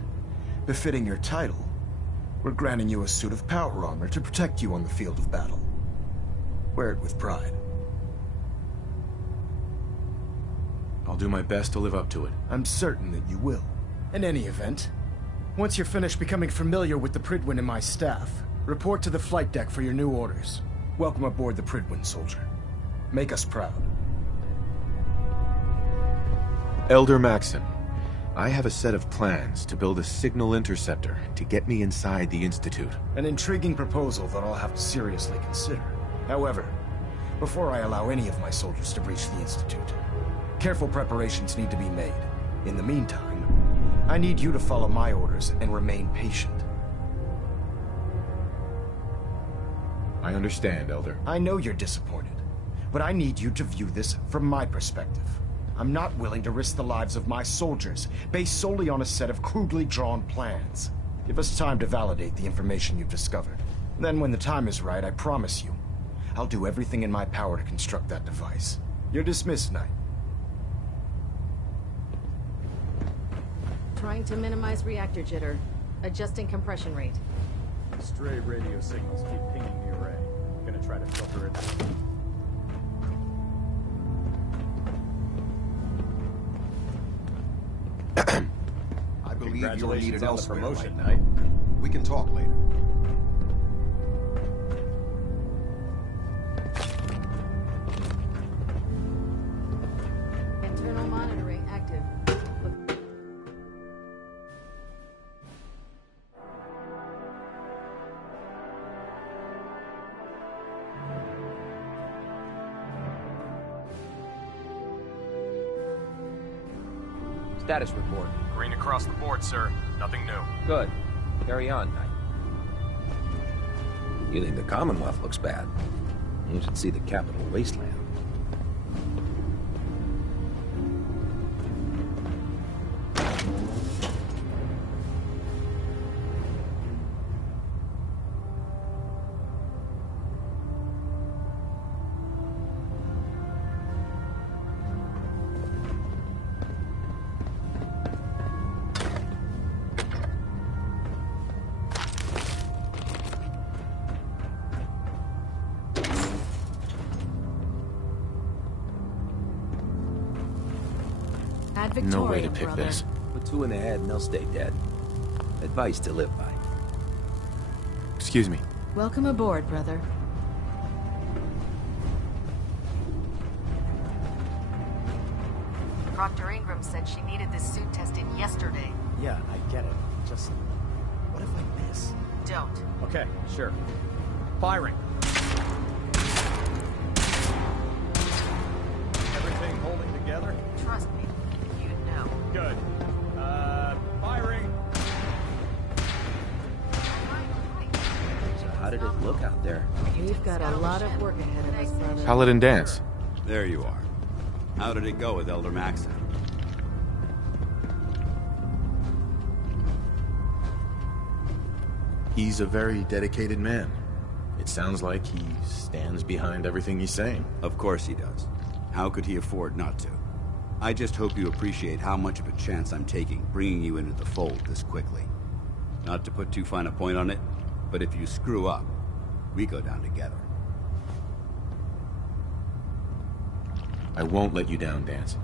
befitting your title, we're granting you a suit of power armor to protect you on the field of battle. Wear it with pride. I'll do my best to live up to it. I'm certain that you will. In any event, once you're finished becoming familiar with the Prydwen and my staff, report to the flight deck for your new orders. Welcome aboard the Prydwen, soldier. Make us proud. Elder Maxon, I have a set of plans to build a signal interceptor to get me inside the Institute. An intriguing proposal that I'll have to seriously consider. However, before I allow any of my soldiers to breach the Institute, careful preparations need to be made. In the meantime, I need you to follow my orders and remain patient. I understand, Elder. I know you're disappointed, but I need you to view this from my perspective. I'm not willing to risk the lives of my soldiers based solely on a set of crudely drawn plans. Give us time to validate the information you've discovered. Then when the time is right, I promise you, I'll do everything in my power to construct that device. You're dismissed, Knight. Trying to minimize reactor jitter. Adjusting compression rate. Stray radio signals keep pinging the array. Gonna try to filter it out. I believe you're Congratulations needed on the elsewhere, promotion, Knight. We can talk later. Internal monitoring active. Status report. Green across the board, sir. Nothing new. Good. Carry on, Knight. You think the Commonwealth looks bad? You should see the capital wasteland. No way to pick this. Put 2 in the head and they'll stay dead. Advice to live by. Excuse me. Welcome aboard, brother. Proctor Ingram said she needed this suit tested yesterday. Yeah, I get it. Just... what if I miss? Don't. Okay, sure. Firing. Everything holding together? Trust me, you'd know. Good. Firing! So how did it look out there? We've got a lot of work ahead of us, brother. Paladin Danse. There you are. How did it go with Elder Maxon? He's a very dedicated man. It sounds like he stands behind everything he's saying. Of course he does. How could he afford not to? I just hope you appreciate how much of a chance I'm taking bringing you into the fold this quickly. Not to put too fine a point on it, but if you screw up, we go down together. I won't let you down, Danse.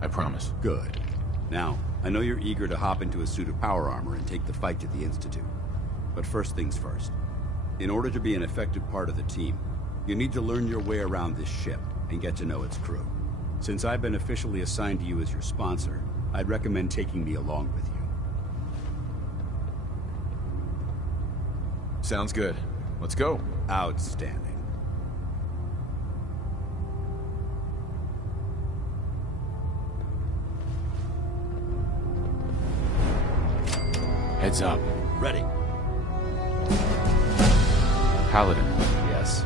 I promise. Good. Now, I know you're eager to hop into a suit of power armor and take the fight to the Institute. But first things first. In order to be an effective part of the team, you need to learn your way around this ship and get to know its crew. Since I've been officially assigned to you as your sponsor, I'd recommend taking me along with you. Sounds good. Let's go. Outstanding. Heads up. Ready. Paladin. Yes.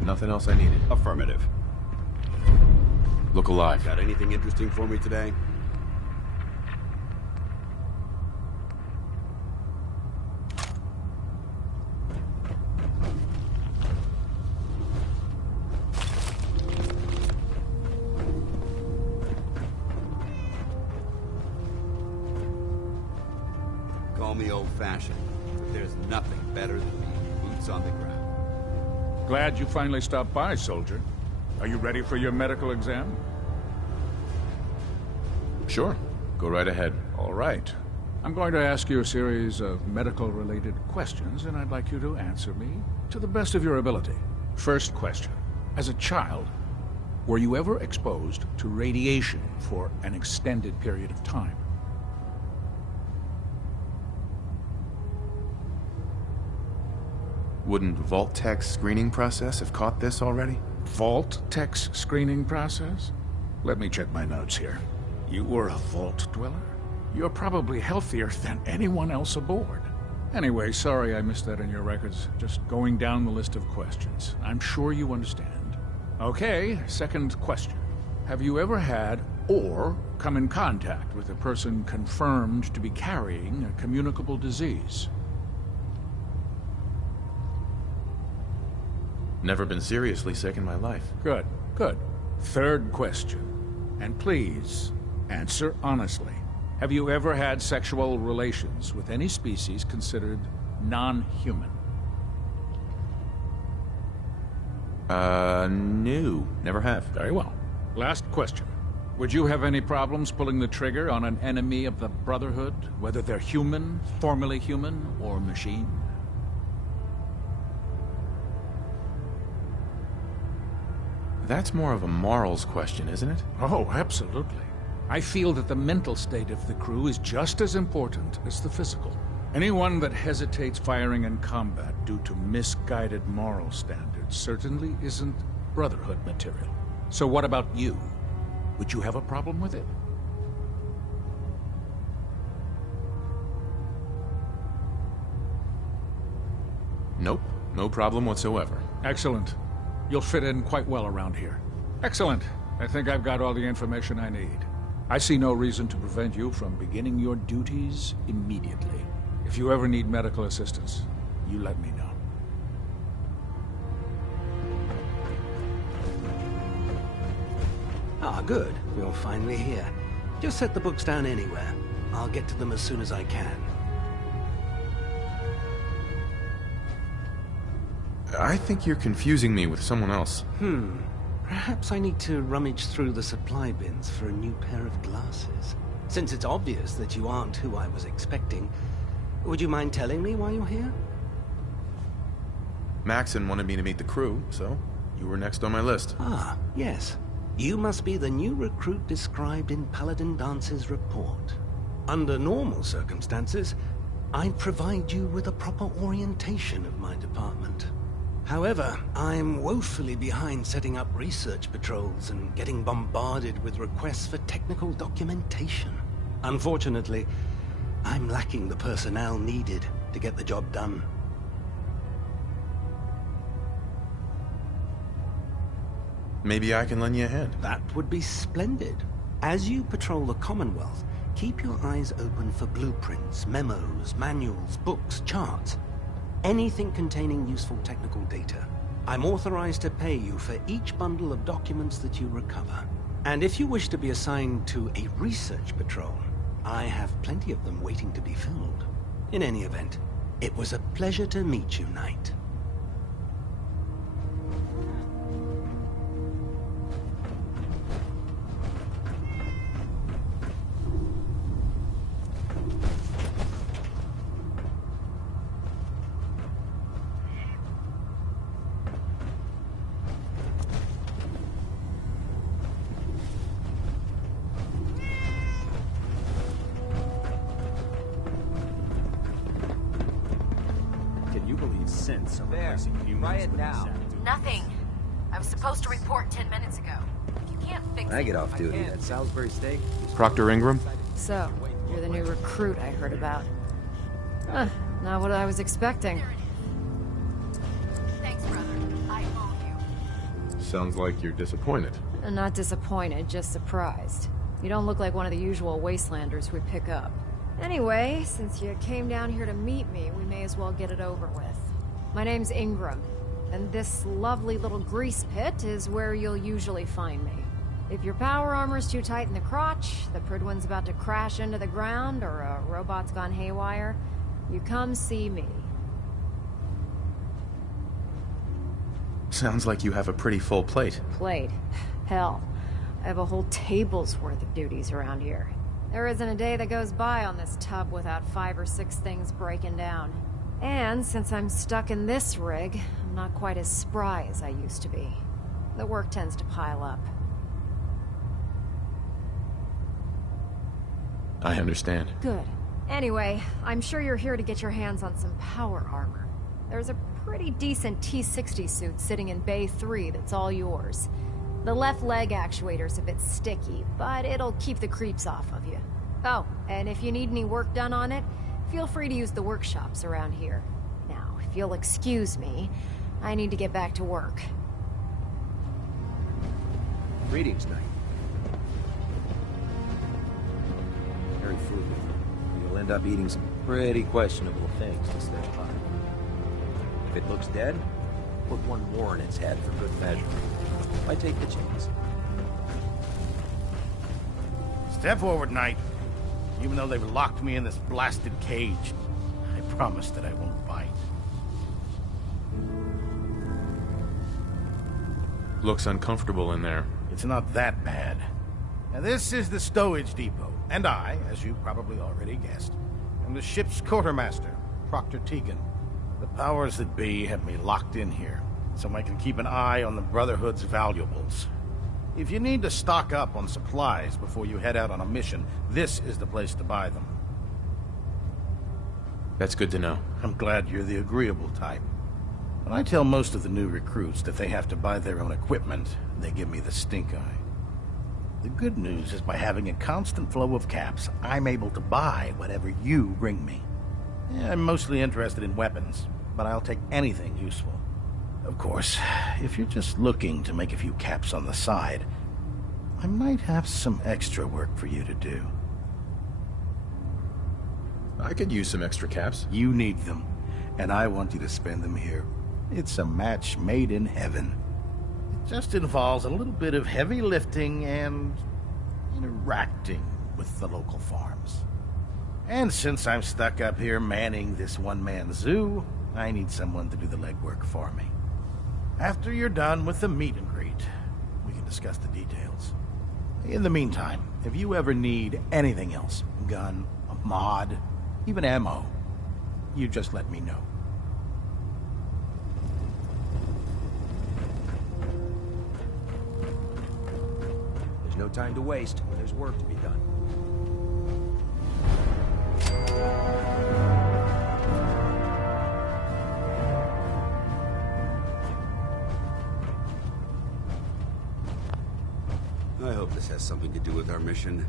Nothing else I needed. Affirmative. Look alive. Got anything interesting for me today? Call me old-fashioned, but there's nothing better than being boots on the ground. Glad you finally stopped by, soldier. Are you ready for your medical exam? Sure. Go right ahead. All right. I'm going to ask you a series of medical-related questions, and I'd like you to answer me to the best of your ability. First question. As a child, were you ever exposed to radiation for an extended period of time? Wouldn't Vault-Tech's screening process have caught this already? Vault-Tech's screening process? Let me check my notes here. You were a Vault Dweller? You're probably healthier than anyone else aboard. Anyway, sorry I missed that in your records. Just going down the list of questions. I'm sure you understand. Okay, second question. Have you ever had or come in contact with a person confirmed to be carrying a communicable disease? Never been seriously sick in my life. Good, good. Third question. And please, answer honestly. Have you ever had sexual relations with any species considered non-human? No. Never have. Very well. Last question. Would you have any problems pulling the trigger on an enemy of the Brotherhood, whether they're human, formerly human, or machine? That's more of a morals question, isn't it? Oh, absolutely. I feel that the mental state of the crew is just as important as the physical. Anyone that hesitates firing in combat due to misguided moral standards certainly isn't Brotherhood material. So what about you? Would you have a problem with it? Nope, no problem whatsoever. Excellent. You'll fit in quite well around here. Excellent. I think I've got all the information I need. I see no reason to prevent you from beginning your duties immediately. If you ever need medical assistance, you let me know. Ah, good. You're finally here. Just set the books down anywhere. I'll get to them as soon as I can. I think you're confusing me with someone else. Perhaps I need to rummage through the supply bins for a new pair of glasses. Since it's obvious that you aren't who I was expecting, would you mind telling me why you're here? Maxon wanted me to meet the crew, so you were next on my list. Ah, yes. You must be the new recruit described in Paladin Dance's report. Under normal circumstances, I'd provide you with a proper orientation of my department. However, I'm woefully behind setting up research patrols and getting bombarded with requests for technical documentation. Unfortunately, I'm lacking the personnel needed to get the job done. Maybe I can lend you a hand. That would be splendid. As you patrol the Commonwealth, keep your eyes open for blueprints, memos, manuals, books, charts. Anything containing useful technical data. I'm authorized to pay you for each bundle of documents that you recover. And if you wish to be assigned to a research patrol, I have plenty of them waiting to be filled. In any event, it was a pleasure to meet you, Knight. Nothing. I was supposed to report 10 minutes ago. If you can't fix I get off duty at Salisbury Steak. Proctor Ingram? So, you're the new recruit I heard about. Not what I was expecting. Thanks, brother. I owe you. Sounds like you're disappointed. Not disappointed, just surprised. You don't look like one of the usual wastelanders we pick up. Anyway, since you came down here to meet me, we may as well get it over with. My name's Ingram, and this lovely little grease pit is where you'll usually find me. If your power armor's too tight in the crotch, the Prydwen's about to crash into the ground, or a robot's gone haywire, you come see me. Sounds like you have a pretty full plate. Plate? Hell, I have a whole table's worth of duties around here. There isn't a day that goes by on this tub without 5 or 6 things breaking down. And since I'm stuck in this rig, I'm not quite as spry as I used to be. The work tends to pile up. I understand. Good. Anyway, I'm sure you're here to get your hands on some power armor. There's a pretty decent T-60 suit sitting in Bay 3 that's all yours. The left leg actuator's a bit sticky, but it'll keep the creeps off of you. Oh, and if you need any work done on it, feel free to use the workshops around here. Now, if you'll excuse me, I need to get back to work. Greetings, Knight. Very food. You'll end up eating some pretty questionable things to stay alive. If it looks dead, put one more in its head for good measure. Why take the chance? Step forward, Knight. Even though they've locked me in this blasted cage, I promise that I won't bite. Looks uncomfortable in there. It's not that bad. Now, this is the stowage depot, and I, as you probably already guessed, am the ship's quartermaster, Proctor Tegan. The powers that be have me locked in here, so I can keep an eye on the Brotherhood's valuables. If you need to stock up on supplies before you head out on a mission, this is the place to buy them. That's good to know. I'm glad you're the agreeable type. When I tell most of the new recruits that they have to buy their own equipment, they give me the stink eye. The good news is by having a constant flow of caps, I'm able to buy whatever you bring me. I'm mostly interested in weapons. but I'll take anything useful. Of course, if you're just looking to make a few caps on the side, I might have some extra work for you to do. I could use some extra caps. You need them, and I want you to spend them here. It's a match made in heaven. It just involves a little bit of heavy lifting and interacting with the local farms. And since I'm stuck up here manning this one-man zoo, I need someone to do the legwork for me. After you're done with the meet and greet, we can discuss the details. In the meantime, if you ever need anything else, gun, a mod, even ammo, you just let me know. There's no time to waste when there's work to be done. I hope this has something to do with our mission.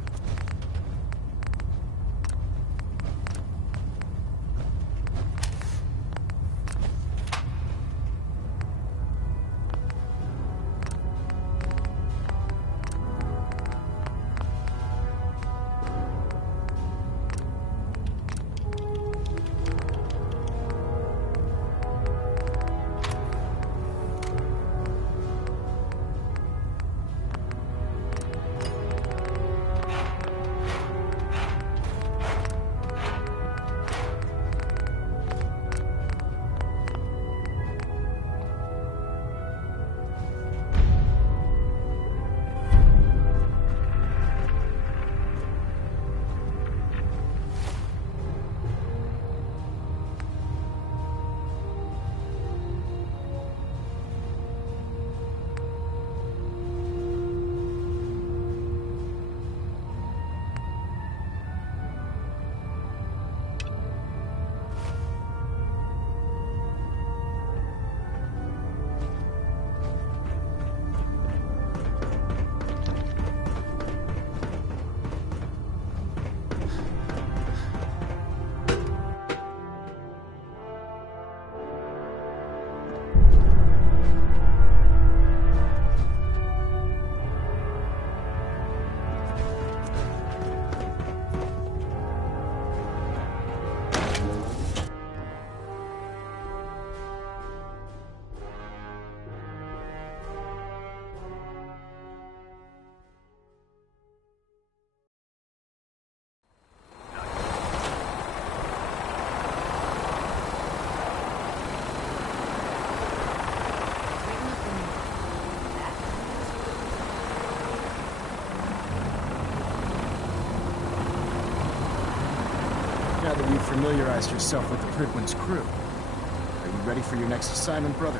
Now that you've familiarized yourself with the Prydwen's crew, are you ready for your next assignment, brother?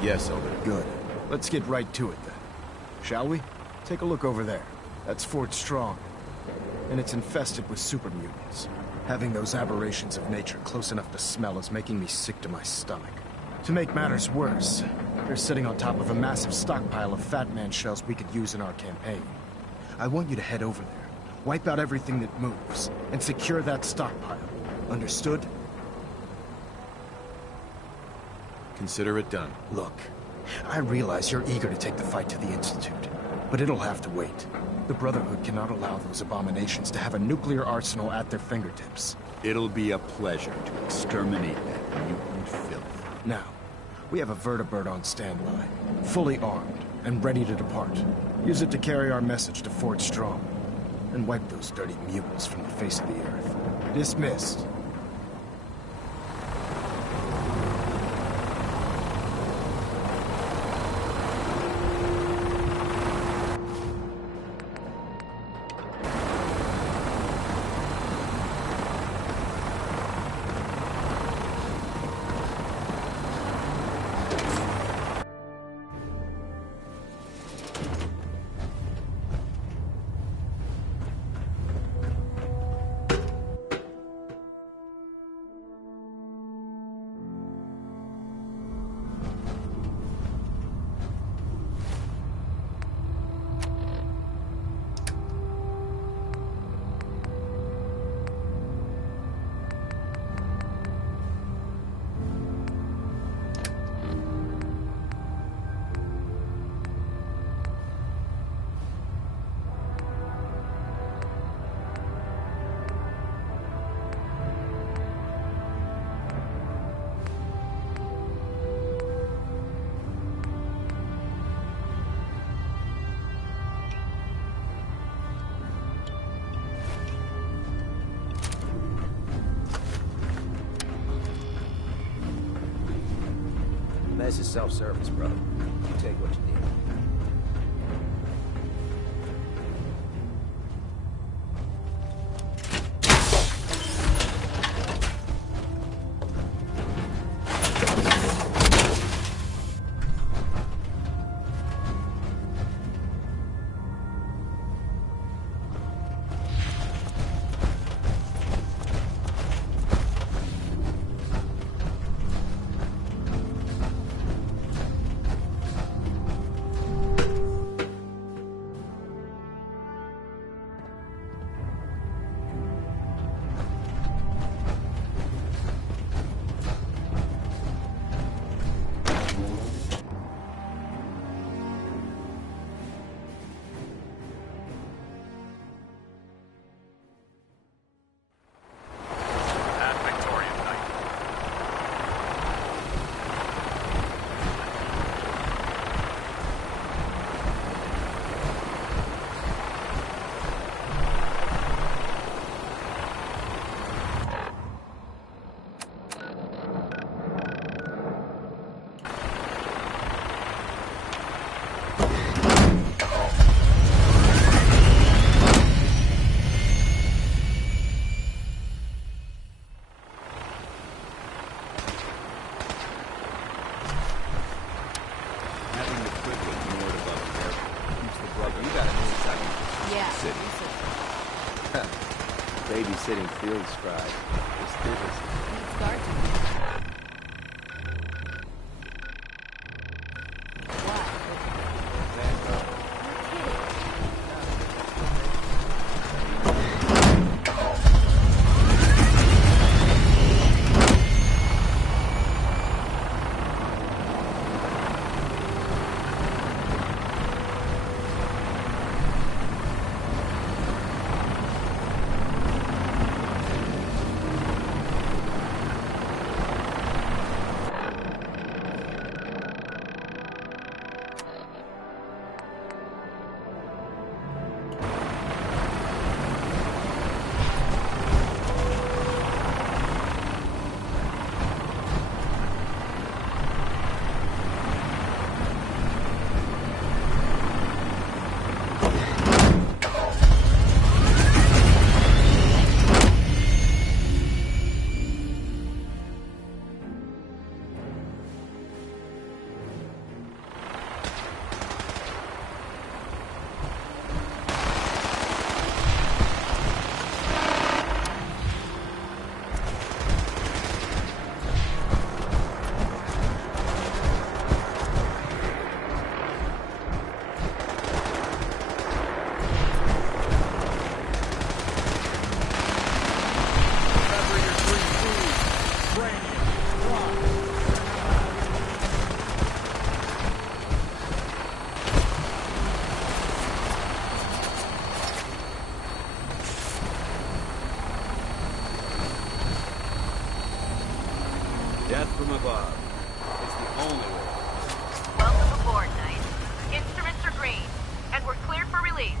Yes, Elder. Good. Let's get right to it, then. Shall we? Take a look over there. That's Fort Strong. And it's infested with super mutants. Having those aberrations of nature close enough to smell is making me sick to my stomach. To make matters worse, they're sitting on top of a massive stockpile of Fat Man shells we could use in our campaign. I want you to head over there, wipe out everything that moves, and secure that stockpile. Understood? Consider it done. Look, I realize you're eager to take the fight to the Institute, but it'll have to wait. The Brotherhood cannot allow those abominations to have a nuclear arsenal at their fingertips. It'll be a pleasure to exterminate that mutant filth. Now, we have a vertibird on standby, fully armed and ready to depart. Use it to carry our message to Fort Strong, and wipe those dirty mutants from the face of the earth. Dismissed. This is self-service, brother. You take what you need. Babysitting field scribe. This business. Death from above. It's the only way. Welcome aboard, Knight. Instruments are green, and we're cleared for release.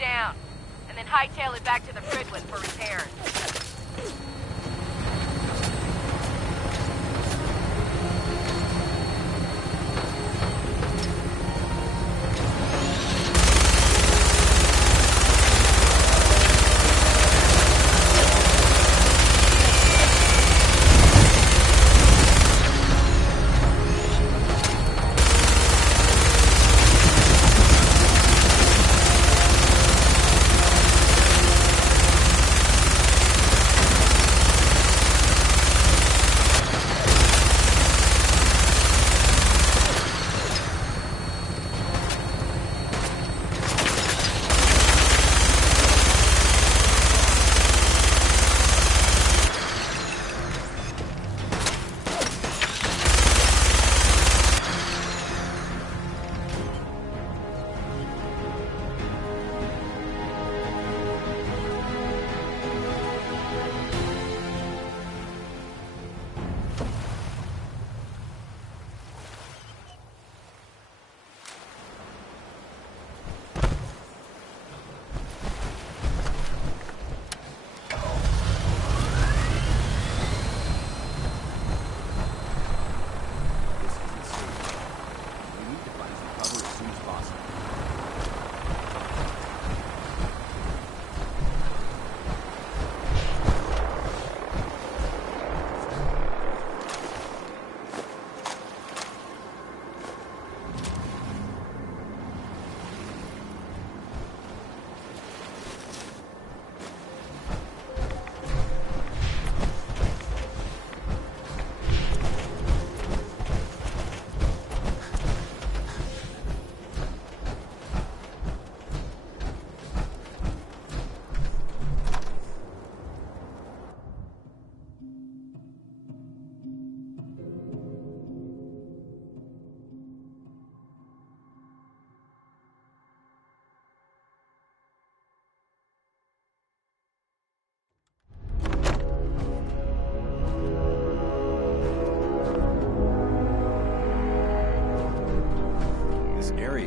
down, and then hightail it back to the Fridland for repairs.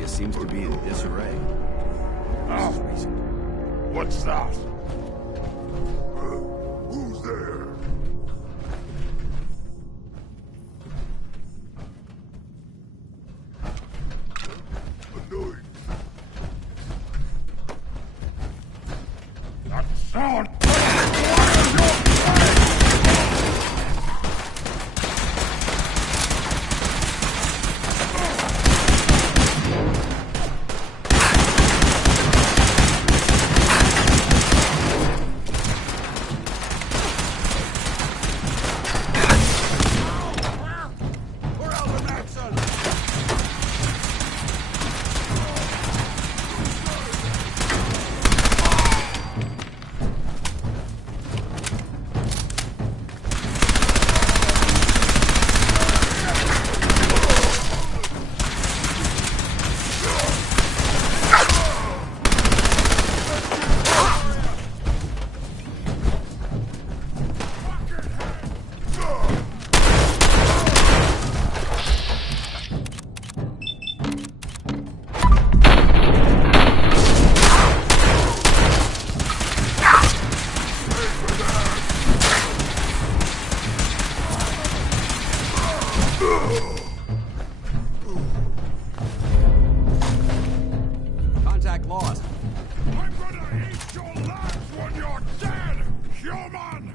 Seems to be in disarray. Oh, what's that? Who's there? Annoying. That sound! Contact lost. I'm gonna eat your legs when you're dead, human!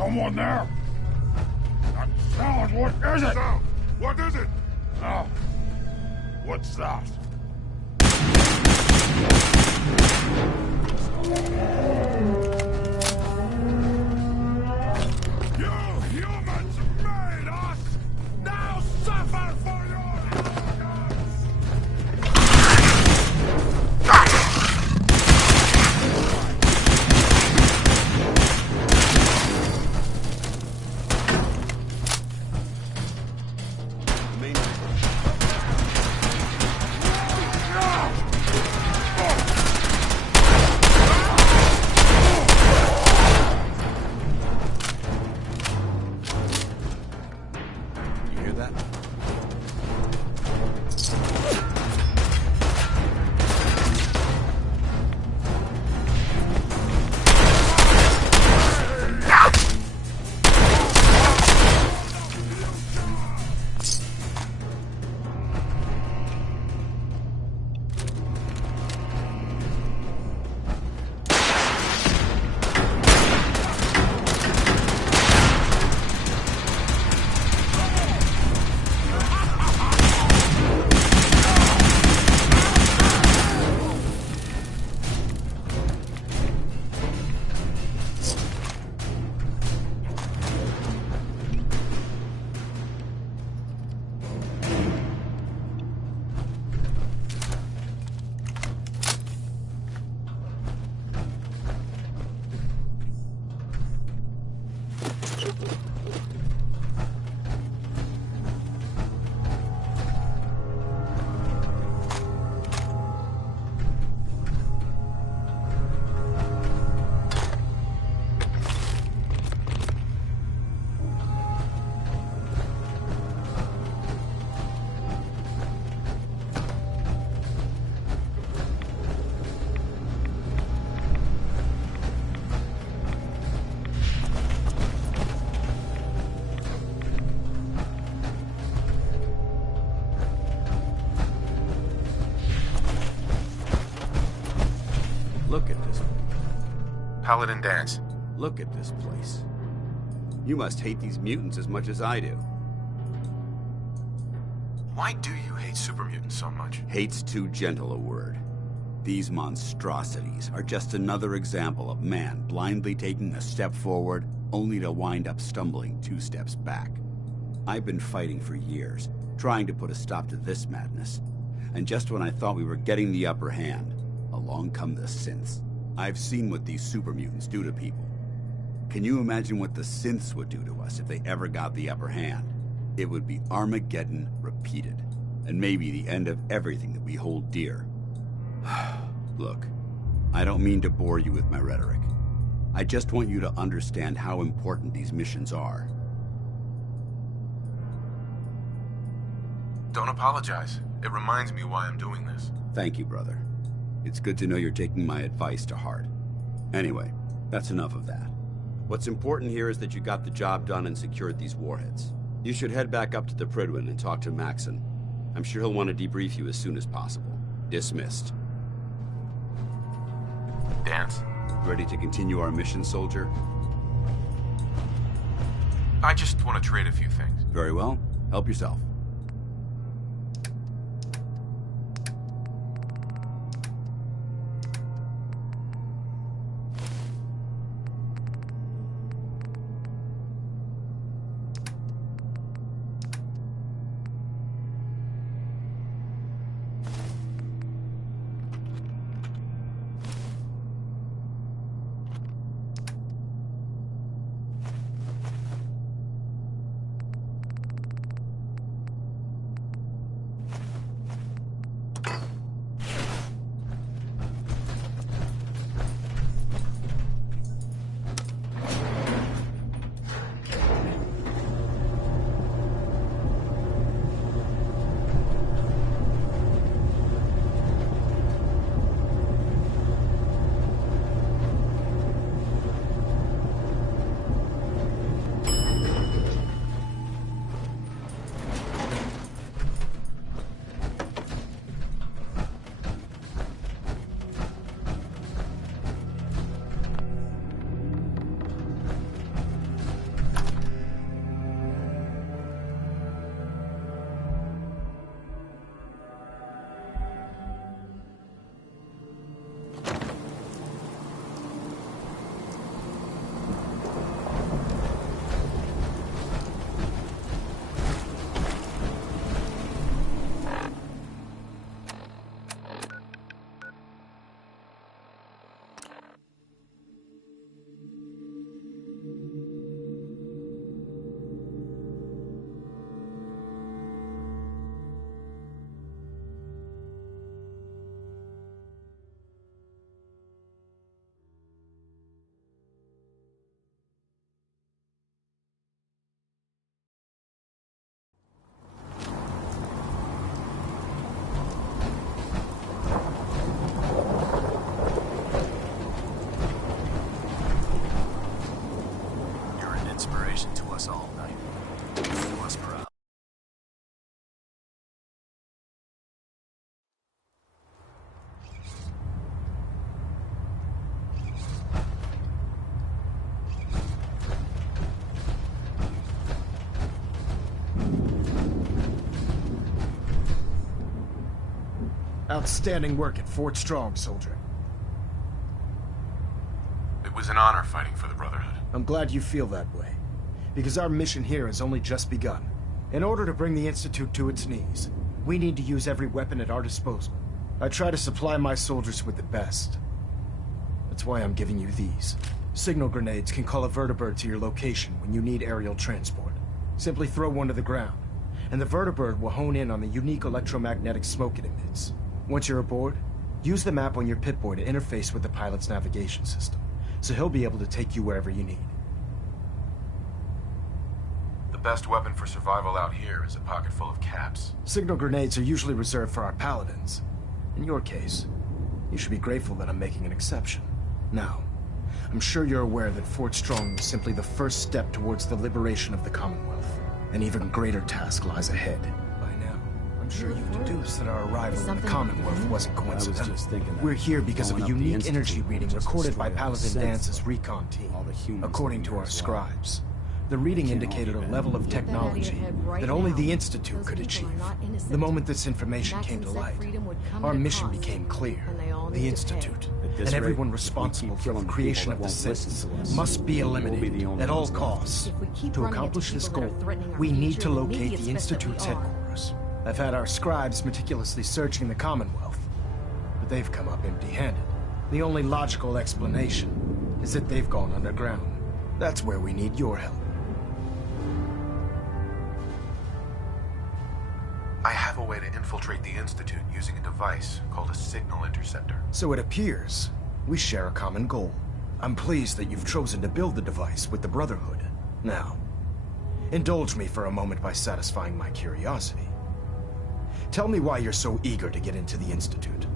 Someone there? That sound, what is it? Sound. What is it? Oh. What's that? You humans made us! Now suffer for your arrogance! You hear that? Look at this. Paladin Danse. Look at this place. You must hate these mutants as much as I do. Why do you hate super mutants so much? Hate's too gentle a word. These monstrosities are just another example of man blindly taking a step forward, only to wind up stumbling 2 steps back. I've been fighting for years, trying to put a stop to this madness. And just when I thought we were getting the upper hand, along come the synths. I've seen what these super mutants do to people. Can you imagine what the synths would do to us if they ever got the upper hand? It would be Armageddon repeated, and maybe the end of everything that we hold dear. Look, I don't mean to bore you with my rhetoric. I just want you to understand how important these missions are. Don't apologize. It reminds me why I'm doing this. Thank you, brother. It's good to know you're taking my advice to heart. Anyway, that's enough of that. What's important here is that you got the job done and secured these warheads. You should head back up to the Prydwen and talk to Maxon. I'm sure he'll want to debrief you as soon as possible. Dismissed. Danse. Ready to continue our mission, soldier? I just want to trade a few things. Very well. Help yourself. inspiration to us all, Knight. Do us proud. Outstanding work at Fort Strong, soldier. It was an honor fighting for the Brotherhood. I'm glad you feel that way, because our mission here has only just begun. In order to bring the Institute to its knees, we need to use every weapon at our disposal. I try to supply my soldiers with the best. That's why I'm giving you these. Signal grenades can call a vertibird to your location when you need aerial transport. Simply throw one to the ground, and the vertibird will hone in on the unique electromagnetic smoke it emits. Once you're aboard, use the map on your Pip-Boy to interface with the pilot's navigation system, so he'll be able to take you wherever you need. The best weapon for survival out here is a pocket full of caps. Signal grenades are usually reserved for our paladins. In your case, you should be grateful that I'm making an exception. Now, I'm sure you're aware that Fort Strong was simply the first step towards the liberation of the Commonwealth. An even greater task lies ahead. By now, I'm sure you've deduced that our arrival in the Commonwealth wasn't coincidental. We're here because of a unique energy reading recorded by Paladin Dance's recon team, according to our scribes. The reading indicated a level of technology that only the Institute could achieve. The moment this information came to light, our mission became clear. The Institute, and everyone responsible for the creation of the Sins, must be eliminated at all costs. To accomplish this goal, we need to locate the Institute's headquarters. I've had our scribes meticulously searching the Commonwealth, but they've come up empty-handed. The only logical explanation is that they've gone underground. That's where we need your help. I have a way to infiltrate the Institute using a device called a signal interceptor. So it appears we share a common goal. I'm pleased that you've chosen to build the device with the Brotherhood. Now, indulge me for a moment by satisfying my curiosity. Tell me why you're so eager to get into the Institute.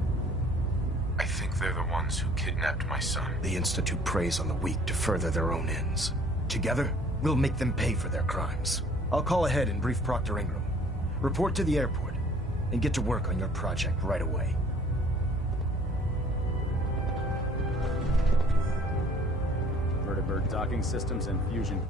I think they're the ones who kidnapped my son. The Institute preys on the weak to further their own ends. Together, we'll make them pay for their crimes. I'll call ahead and brief Proctor Ingram. Report to the airport, and get to work on your project right away. Vertibird docking systems and fusion.